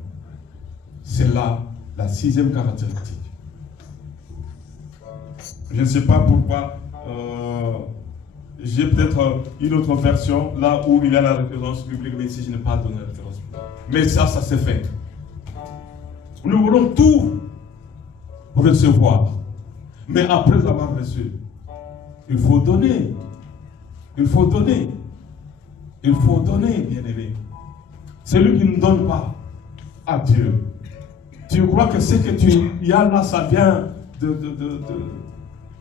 C'est là la 6e caractéristique. Je ne sais pas pourquoi, j'ai peut-être une autre version, là où il y a la référence biblique, mais ici je n'ai pas donné la référence biblique. Mais ça s'est fait. Nous voulons tout recevoir, mais après avoir reçu, il faut donner. Il faut donner. Il faut donner, bien-aimé. Celui qui ne donne pas à Dieu, tu crois que ce que tu as là, ça vient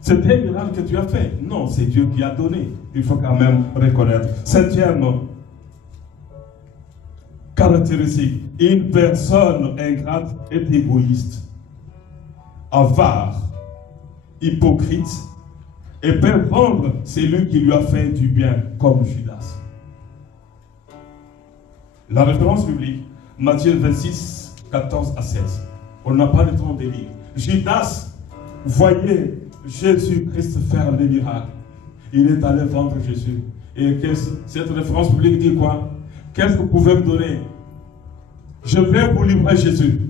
c'est un miracle que tu as fait. Non, c'est Dieu qui a donné. Il faut quand même reconnaître. 7e caractéristique. Une personne ingrate est égoïste, avare, hypocrite, et peut vendre celui qui lui a fait du bien, comme Judas. La référence biblique, Matthieu 26, 14 à 16. On n'a pas le temps de lire. Judas voyait Jésus-Christ faire les miracles. Il est allé vendre Jésus. Et cette référence biblique dit quoi? Qu'est-ce que vous pouvez me donner? Je vais vous livrer Jésus.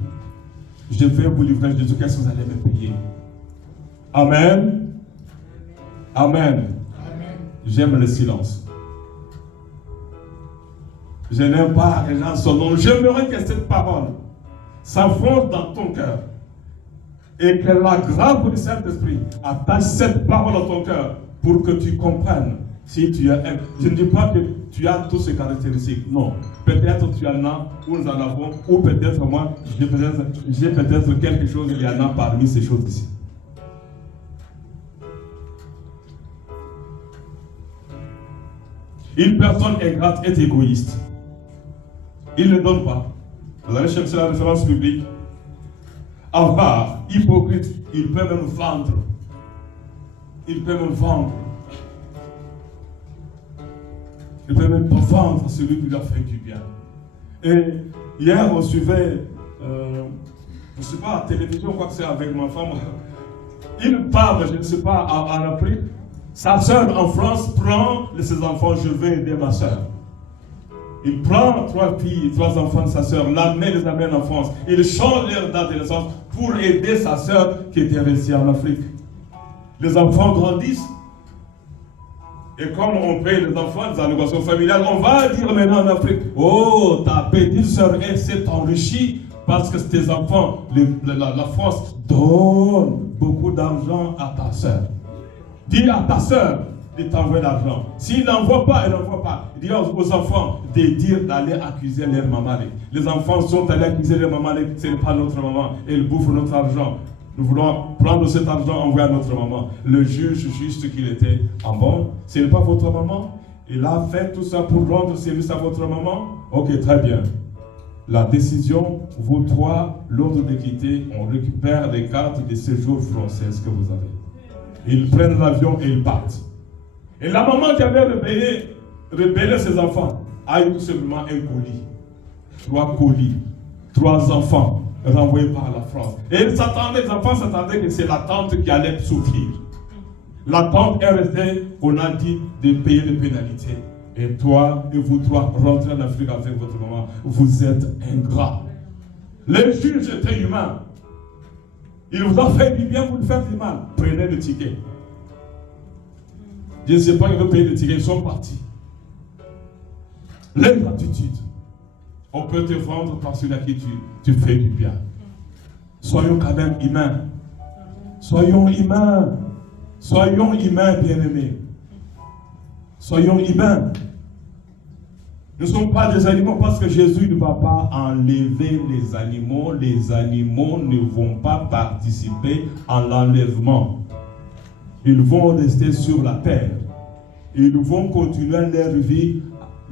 Je vais vous livrer Jésus. Qu'est-ce que vous allez me payer? Amen. Amen. Amen. J'aime le silence. Je n'aime pas les gens son nom. J'aimerais que cette parole s'enfonce dans ton cœur. Et que la grâce du Saint-Esprit attache cette parole à ton cœur pour que tu comprennes si tu as. Je ne dis pas que tu as toutes ces caractéristiques. Non. Peut-être tu en as, ou nous en avons, ou peut-être moi, j'ai peut-être quelque chose, il y en a parmi ces choses ici. Une personne ingrate est égoïste. Il ne donne pas. Vous allez chercher la référence biblique. Avare, hypocrite, il peut même vendre. Il peut même vendre. Il peut même vendre celui qui lui a fait du bien. Et hier, on suivait, je ne sais pas, à la télévision, quoi que c'est, avec ma femme. Une femme, je ne sais pas, en Afrique, sa soeur en France prend ses enfants, je vais aider ma soeur. Il prend 3 filles, 3 enfants de sa soeur, les amène en France. Il change leur date de naissance pour aider sa soeur qui était restée en Afrique. Les enfants grandissent. Et comme on paye les enfants des allocations familiales, on va dire maintenant en Afrique, oh, ta petite soeur, elle s'est enrichie parce que tes enfants, la France donne beaucoup d'argent à ta soeur. Dis à ta soeur de t'envoyer l'argent. S'il n'envoie pas, elle n'envoie pas. Il dit aux enfants de dire d'aller accuser leur maman. Les enfants sont allés accuser leur maman, ce n'est pas notre maman. Elle bouffe notre argent. Nous voulons prendre cet argent, envoyer à notre maman. Le juge juste qu'il était en bon, ce n'est pas votre maman. Il a fait tout ça pour rendre service à votre maman. Ok, très bien. La décision, vous 3, l'ordre de quitter, on récupère les cartes de séjour françaises que vous avez. Ils prennent l'avion et ils partent. Et la maman qui avait rebellé ses enfants a eu tout simplement un colis. 3 colis, 3 enfants renvoyés par la France. Et les enfants s'attendaient que c'est la tante qui allait souffrir. La tante est restée, on a dit de payer les pénalités. Et toi et vous 3 rentrez en Afrique avec votre maman. Vous êtes ingrats. Les juges étaient humains. Il vous a fait du bien, vous le faites du mal. Prenez le ticket. Je ne sais pas quel pays de tirer, ils sont partis. L'ingratitude. On peut te vendre par celui à qui tu fais du bien. Soyons quand même humains. Soyons humains. Soyons humains, bien-aimés. Soyons humains. Nous ne sommes pas des animaux parce que Jésus ne va pas enlever les animaux. Les animaux ne vont pas participer à l'enlèvement. Ils vont rester sur la terre. Ils vont continuer leur vie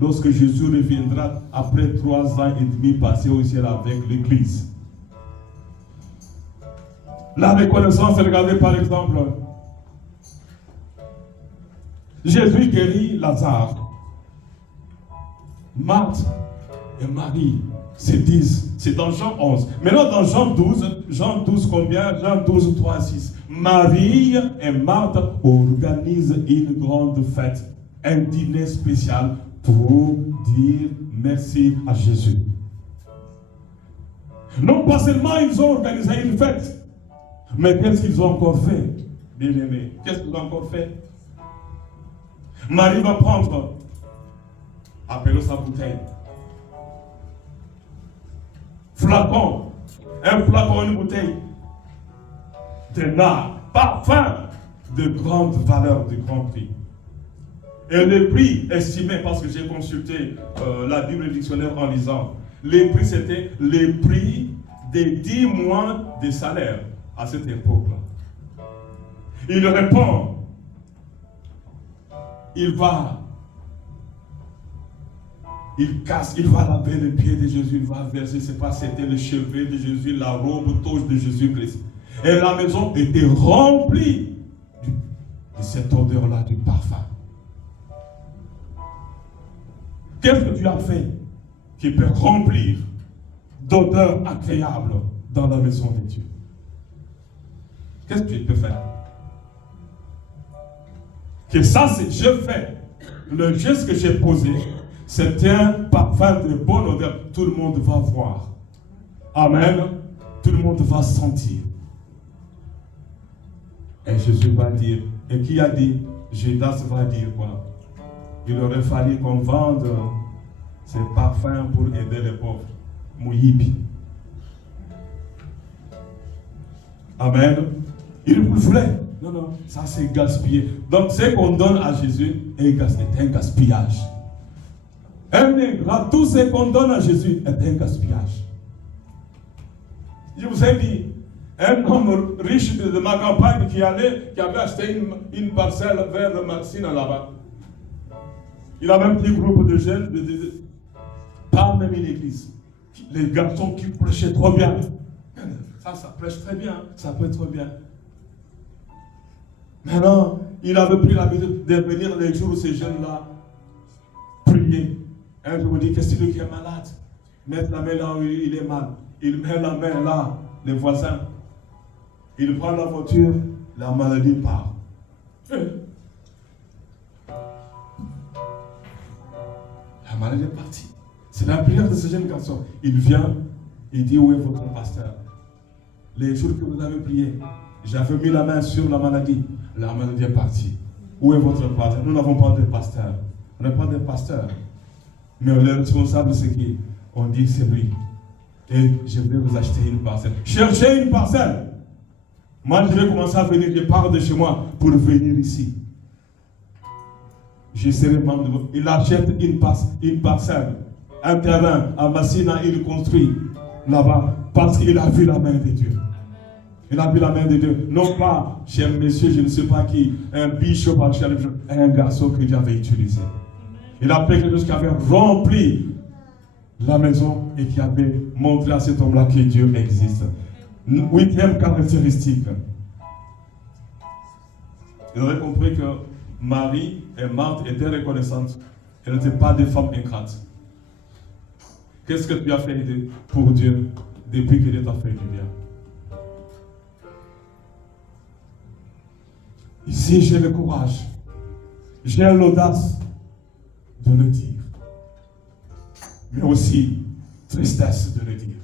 lorsque Jésus reviendra après 3 ans et demi passés au ciel avec l'Église. La reconnaissance, regardez par exemple, Jésus guérit Lazare. Marthe et Marie se disent, c'est dans Jean 11. Maintenant dans Jean 12 combien? Jean 12, 3, 6. Marie et Marthe organisent une grande fête, un dîner spécial pour dire merci à Jésus. Non pas seulement ils ont organisé une fête, mais qu'est-ce qu'ils ont encore fait, bien-aimés? Qu'est-ce qu'ils ont encore fait? Marie va prendre, appelez sa bouteille, flacon, un flacon, une bouteille de nard, parfum de grande valeur, de grand prix. Et le prix estimé, parce que j'ai consulté la Bible dictionnaire en lisant, les prix c'était les prix des 10 mois de salaire à cette époque-là. Il répond, il va laver les pieds de Jésus, il va verser, c'est pas, c'était le cheveu de Jésus, la robe touche de Jésus-Christ. Et la maison était remplie de cette odeur-là, du parfum. Qu'est-ce que tu as fait qui peut remplir d'odeurs agréables dans la maison de Dieu? Qu'est-ce que tu peux faire? Que ça, c'est je fais. Le geste que j'ai posé, c'est un parfum de bonne odeur. Tout le monde va voir. Amen. Tout le monde va sentir. Et Jésus va dire, et qui a dit? Judas va dire quoi? Il aurait fallu qu'on vende ces parfums pour aider les pauvres. Mouyibi. Amen. Il voulait. Non, non, ça c'est gaspillé. Donc ce qu'on donne à Jésus est un gaspillage. Tout ce qu'on donne à Jésus est un gaspillage. Je vous ai dit, un homme riche de ma campagne qui avait acheté une parcelle vers Maxine là-bas. Il avait un petit groupe de jeunes, pas même une église. Les garçons qui prêchaient trop bien. Ça prêche très bien, ça prêche très bien. Maintenant, il avait pris l'habitude de venir les jours où ces jeunes-là prier. Un jour, il dit, qu'est-ce que celui qui est malade? Mettre la main là où il est mal. Il met la main là, les voisins. Il prend la voiture, la maladie part. La maladie est partie. C'est la prière de ce jeune garçon. Il vient, il dit, où est votre pasteur? Les jours que vous avez prié, j'avais mis la main sur la maladie est partie. Où est votre pasteur? Nous n'avons pas de pasteur. On n'a pas de pasteur. Mais le responsable, c'est qui? On dit, c'est lui. Et je vais vous acheter une parcelle. Cherchez une parcelle. Moi, je vais commencer à venir, je pars de chez moi pour venir ici. Je serai membre de vous. Il achète une parcelle, un terrain à Massina, il construit là-bas parce qu'il a vu la main de Dieu. Il a vu la main de Dieu. Non pas chez un monsieur, je ne sais pas qui, un bishop, un garçon que Dieu avait utilisé. Il a fait quelque chose qui avait rempli la maison et qui avait montré à cet homme-là que Dieu existe. 8e caractéristique. Ils avaient compris que Marie et Marthe étaient reconnaissantes. Elles n'étaient pas des femmes ingrates. Qu'est-ce que tu as fait pour Dieu depuis que Dieu t'a fait du bien? Ici, j'ai le courage, j'ai l'audace de le dire, mais aussi tristesse de le dire.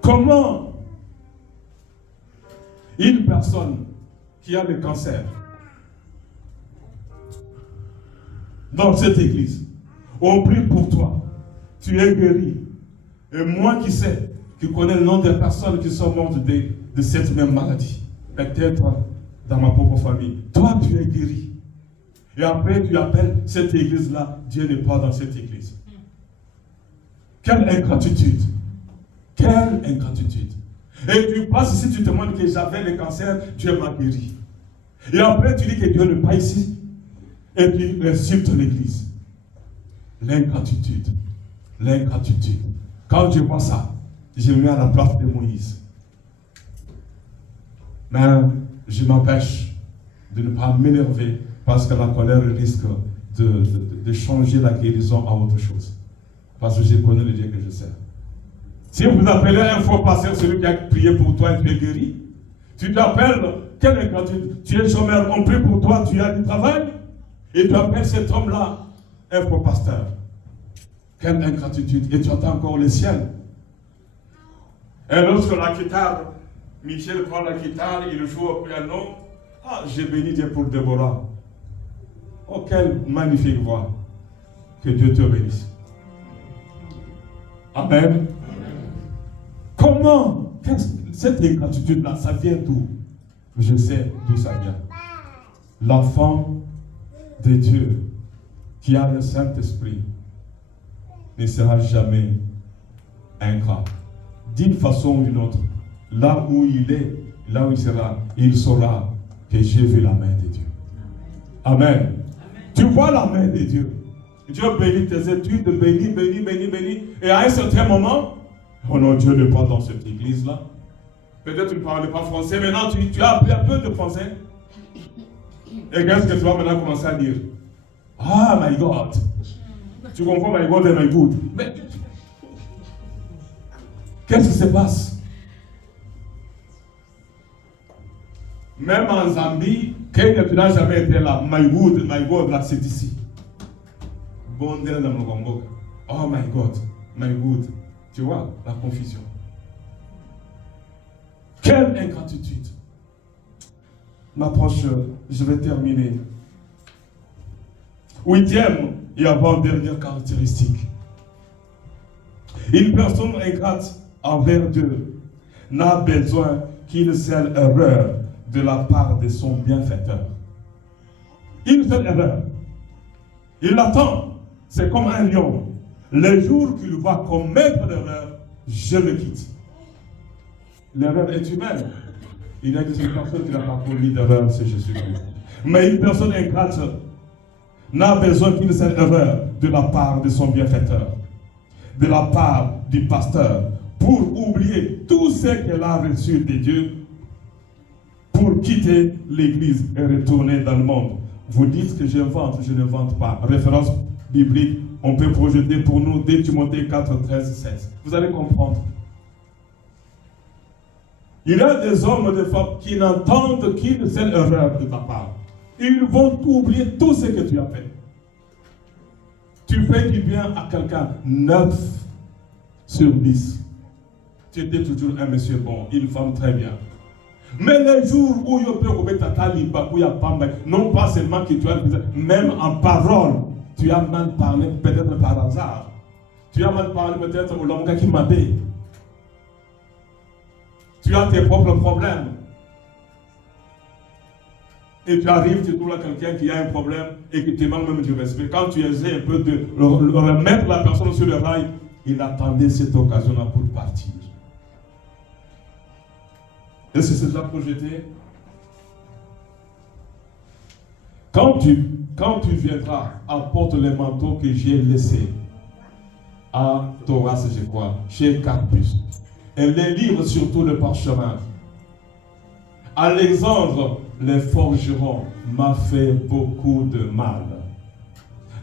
Comment une personne qui a le cancer dans cette église. On prie pour toi. Tu es guéri. Et moi qui sais, qui connais le nom des personnes qui sont mortes de cette même maladie, peut-être dans ma propre famille, toi tu es guéri. Et après tu appelles cette église-là, Dieu n'est pas dans cette église. Quelle ingratitude! Quelle ingratitude! Et tu passes ici, tu te demandes que j'avais le cancer, Dieu m'a guéri. Et après tu dis que Dieu n'est pas ici. Et tu insultes l'église. L'ingratitude. L'ingratitude. Quand je vois ça, je me mets à la place de Moïse. Mais je m'empêche de ne pas m'énerver parce que la colère risque de changer la guérison à autre chose. Parce que je connais le Dieu que je sers. Si vous appelez un faux pasteur celui qui a prié pour toi et tu es guéri, tu t'appelles, quelle ingratitude, tu es chômeur, on prie pour toi, tu as du travail, et tu appelles cet homme-là un faux pasteur. Quelle ingratitude, et tu attends encore le ciel. Et lorsque la guitare, Michel prend la guitare, il joue au piano, ah, j'ai béni Dieu pour Déborah. Oh, quelle magnifique voix. Que Dieu te bénisse. Amen. Comment cette ingratitude-là, ça vient d'où? Je sais d'où ça vient. L'enfant de Dieu qui a le Saint-Esprit ne sera jamais ingrat. D'une façon ou d'une autre, là où il est, là où il sera, il saura que j'ai vu la main de Dieu. Amen. Amen. Tu vois la main de Dieu. Dieu bénit tes études, bénit. Et à un certain moment, oh non, Dieu n'est pas dans cette église-là. Peut-être tu ne parles pas français, maintenant tu as appris un peu de français. Et qu'est-ce que tu vas maintenant commencer à dire? Ah, my God. Tu comprends my God et my good. Mais qu'est-ce qui se passe? Même en Zambie, Kenya, tu n'as jamais été là. My good, my God, là, c'est ici. Oh my God, my good. Tu vois, la confusion. Quelle ingratitude. M'approche, je vais terminer. 8e et avant-dernière caractéristique. Une personne ingrate envers Dieu n'a besoin qu'une seule erreur de la part de son bienfaiteur. Une seule erreur. Il l'attend. C'est comme un lion. Le jour qu'il va commettre l'erreur, je le quitte. L'erreur est humaine. Il y a une personne qui n'a pas commis d'erreur, c'est Jésus-Christ. Mais une personne ingrate n'a besoin qu'une seule erreur de la part de son bienfaiteur, de la part du pasteur, pour oublier tout ce qu'elle a reçu de Dieu, pour quitter l'église et retourner dans le monde. Vous dites que j'invente, je n'invente pas. Référence biblique, on peut projeter pour nous dès Timothée 4, 13, 16. Vous allez comprendre. Il y a des hommes et des femmes qui n'entendent qu'une seule erreur de ta part. Ils vont oublier tout ce que tu as fait. Tu fais du bien à quelqu'un, 9 sur 10. Tu étais toujours un monsieur bon, une femme très bien. Mais les jours où il peut remettre ta taliba, où il y a Pamba, non pas seulement que tu as, même en parole, tu as mal parlé peut-être par hasard. Tu as mal parlé peut-être au langage qui m'a dit. Tu as tes propres problèmes. Et tu arrives, tu trouves là quelqu'un qui a un problème et qui te manque même du respect. Quand tu essaies un peu de remettre la personne sur le rail, il attendait cette occasion-là pour partir. Est-ce que c'est déjà projeté? Quand tu viendras, apporte les manteaux que j'ai laissés à Thoras, je crois, chez Carpus. Et les livres, surtout le parchemin. Alexandre, le forgeron, m'a fait beaucoup de mal.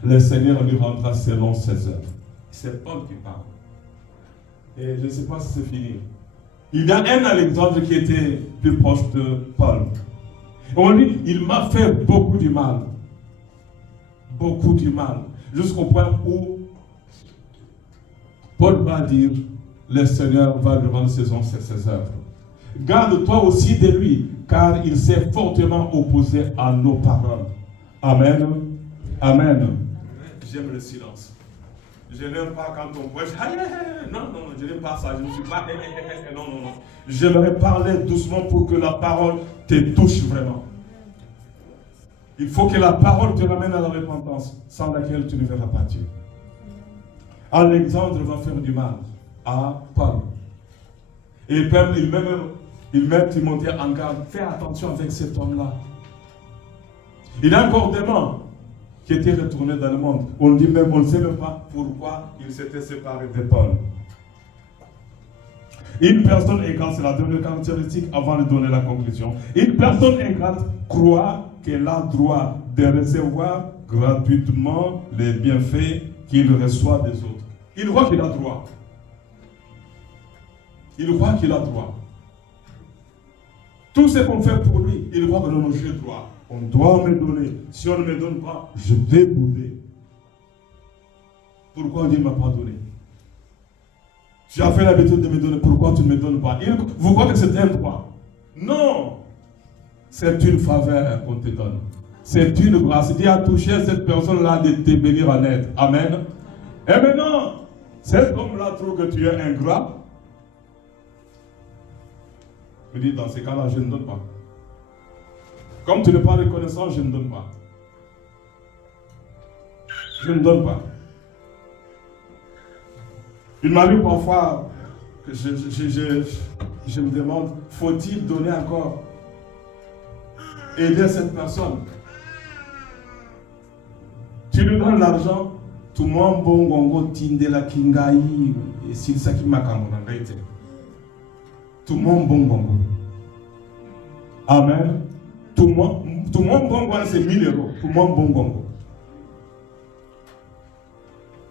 Le Seigneur lui rendra selon ses œuvres. C'est Paul qui parle. Et je ne sais pas si c'est fini. Il y a un Alexandre qui était plus proche de Paul. On dit, il m'a fait beaucoup du mal. Beaucoup du mal. Jusqu'au point où Paul va dire, le Seigneur va lui rendre ses œuvres. Garde-toi aussi de lui, car il s'est fortement opposé à nos paroles. Amen. Amen. j'aime le silence. Je n'aime pas quand on prêche. Non, je n'aime pas ça. Je ne suis pas. Non. J'aimerais parler doucement pour que la parole te touche vraiment. Il faut que la parole te ramène à la repentance, sans laquelle tu ne verras pas Dieu. Alexandre va faire du mal à Paul. Et il met Timothée en garde. Fais attention avec cet homme-là. Il y a encore des morts qui étaient retournés dans le monde. On ne sait même pas pourquoi il s'était séparé de Paul. Une personne ingrate, c'est la dernière caractéristique avant de donner la conclusion. Une personne ingrate croit qu'elle a droit de recevoir gratuitement les bienfaits qu'il reçoit des autres. Il croit qu'il a droit. Il croit qu'il a droit. Tout ce qu'on fait pour lui, il croit que non, j'ai droit. On doit me donner. Si on ne me donne pas, je vais bouder. Pourquoi Dieu ne m'a pas donné? Tu as fait l'habitude de me donner, pourquoi tu ne me donnes pas? Vous croyez que c'est un droit? Non! C'est une faveur qu'on te donne. C'est une grâce. Dieu a touché cette personne-là de te bénir en aide. Amen. Et maintenant, cet homme-là trouve que tu es ingrat. Il dit, dans ces cas-là, je ne donne pas. Comme tu n'es pas reconnaissant, je ne donne pas. Je ne donne pas. Il m'arrive parfois que je me demande, faut-il donner encore? Aider cette personne. Tu lui donnes l'argent, tout le monde bon gongo tinde la kingai et s'il s'aki makamona ngaite. Tout le monde bon gongo. Amen. Tout le monde bon gongo c'est 1000 euros. Tout le monde bon gongo.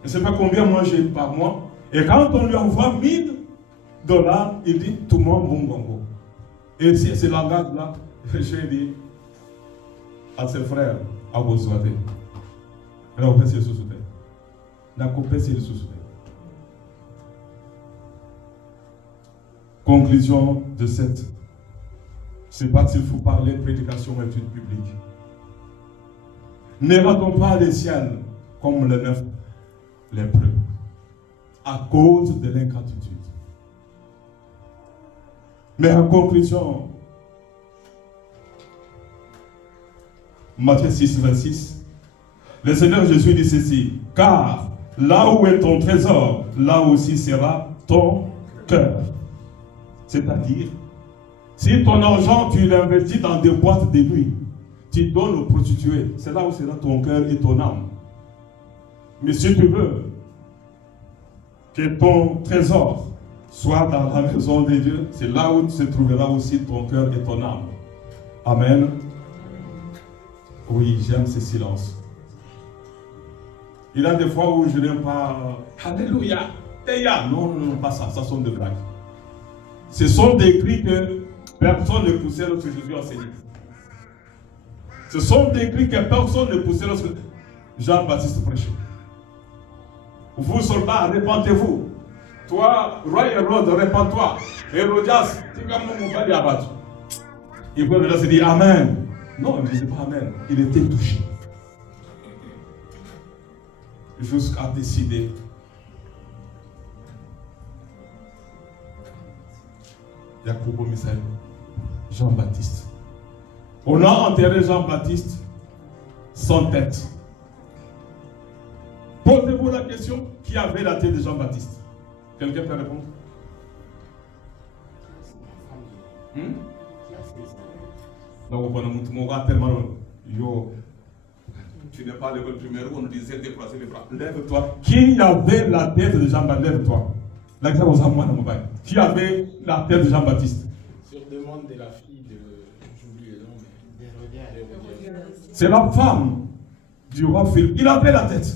Je ne sais pas combien moi j'ai par mois. Et quand on lui envoie $1000, il dit tout le monde bon gongo. Et si c'est langage là, j'ai dit à ses frères, à vos soirées. Alors on peut se soutenir. La copie c'est le soutenir. Conclusion de cette. C'est pas s'il faut parler prédication ou étude publique. Ne ratons pas les ciels comme le neuf lépreux à cause de l'ingratitude. Mais en conclusion, Matthieu 6, 26, le Seigneur Jésus dit ceci, car là où est ton trésor, là aussi sera ton cœur. C'est-à-dire, si ton argent, tu l'investis dans des boîtes de nuit, tu donnes aux prostituées, c'est là où sera ton cœur et ton âme. Mais si tu veux que ton trésor soit dans la maison de Dieu, c'est là où se trouvera aussi ton cœur et ton âme. Amen. Oui, j'aime ces silences. Il y a des fois où je n'aime pas Alléluia, Teya. Non, pas ça, ça sont des blagues. Ce sont des cris que personne ne poussait lorsque Jésus enseignait. Ce sont des cris que personne ne poussait lorsque Jean-Baptiste prêchait. Vous soldats, répentez-vous. Toi, roi Hérode, répands-toi. Hérodias, tu vas mon père abattu. Et puis Hérodias se dit Amen. Non, il ne disait pas Amen. Il était touché. Jusqu'à décider. Jacobo Misaël, Jean-Baptiste. On a enterré Jean-Baptiste sans tête. Posez-vous la question, qui avait la tête de Jean-Baptiste? Quelqu'un peut répondre? Donc, on a tellement. Yo, tu n'es pas l'école primaire où on nous disait déplacer les bras. Lève-toi. Qui avait la tête de Jean-Baptiste? Lève-toi. Qui avait la tête de Jean-Baptiste? Sur demande de la fille de. J'oublie le nom, mais. C'est la femme du roi Philippe. Il avait la tête.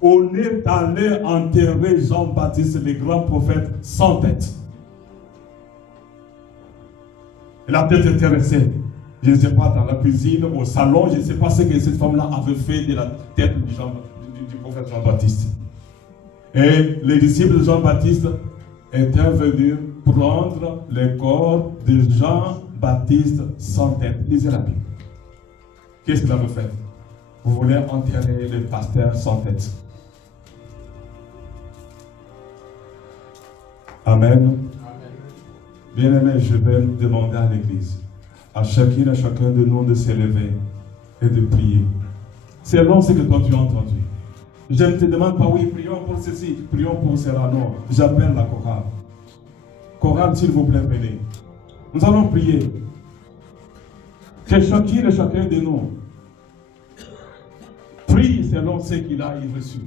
On est allé enterrer Jean-Baptiste, le grand prophète, sans tête. Et la tête était restée, je ne sais pas, dans la cuisine, au salon, je ne sais pas ce que cette femme-là avait fait de la tête du prophète Jean-Baptiste. Et les disciples de Jean-Baptiste étaient venus prendre le corps de Jean-Baptiste sans tête. Lisez la Bible. Qu'est-ce qu'il avait fait? Vous voulez enterrer les pasteurs sans tête. Amen. Bien-aimés, je vais demander à l'Église, à chacune et à chacun de nous de s'élever et de prier. Selon ce que toi tu as entendu. Je ne te demande pas, oui, prions pour ceci, prions pour cela. Non, j'appelle la chorale. Chorale, s'il vous plaît, venez. Nous allons prier. Que chacune et chacun de nous prie selon ce qu'il a reçu.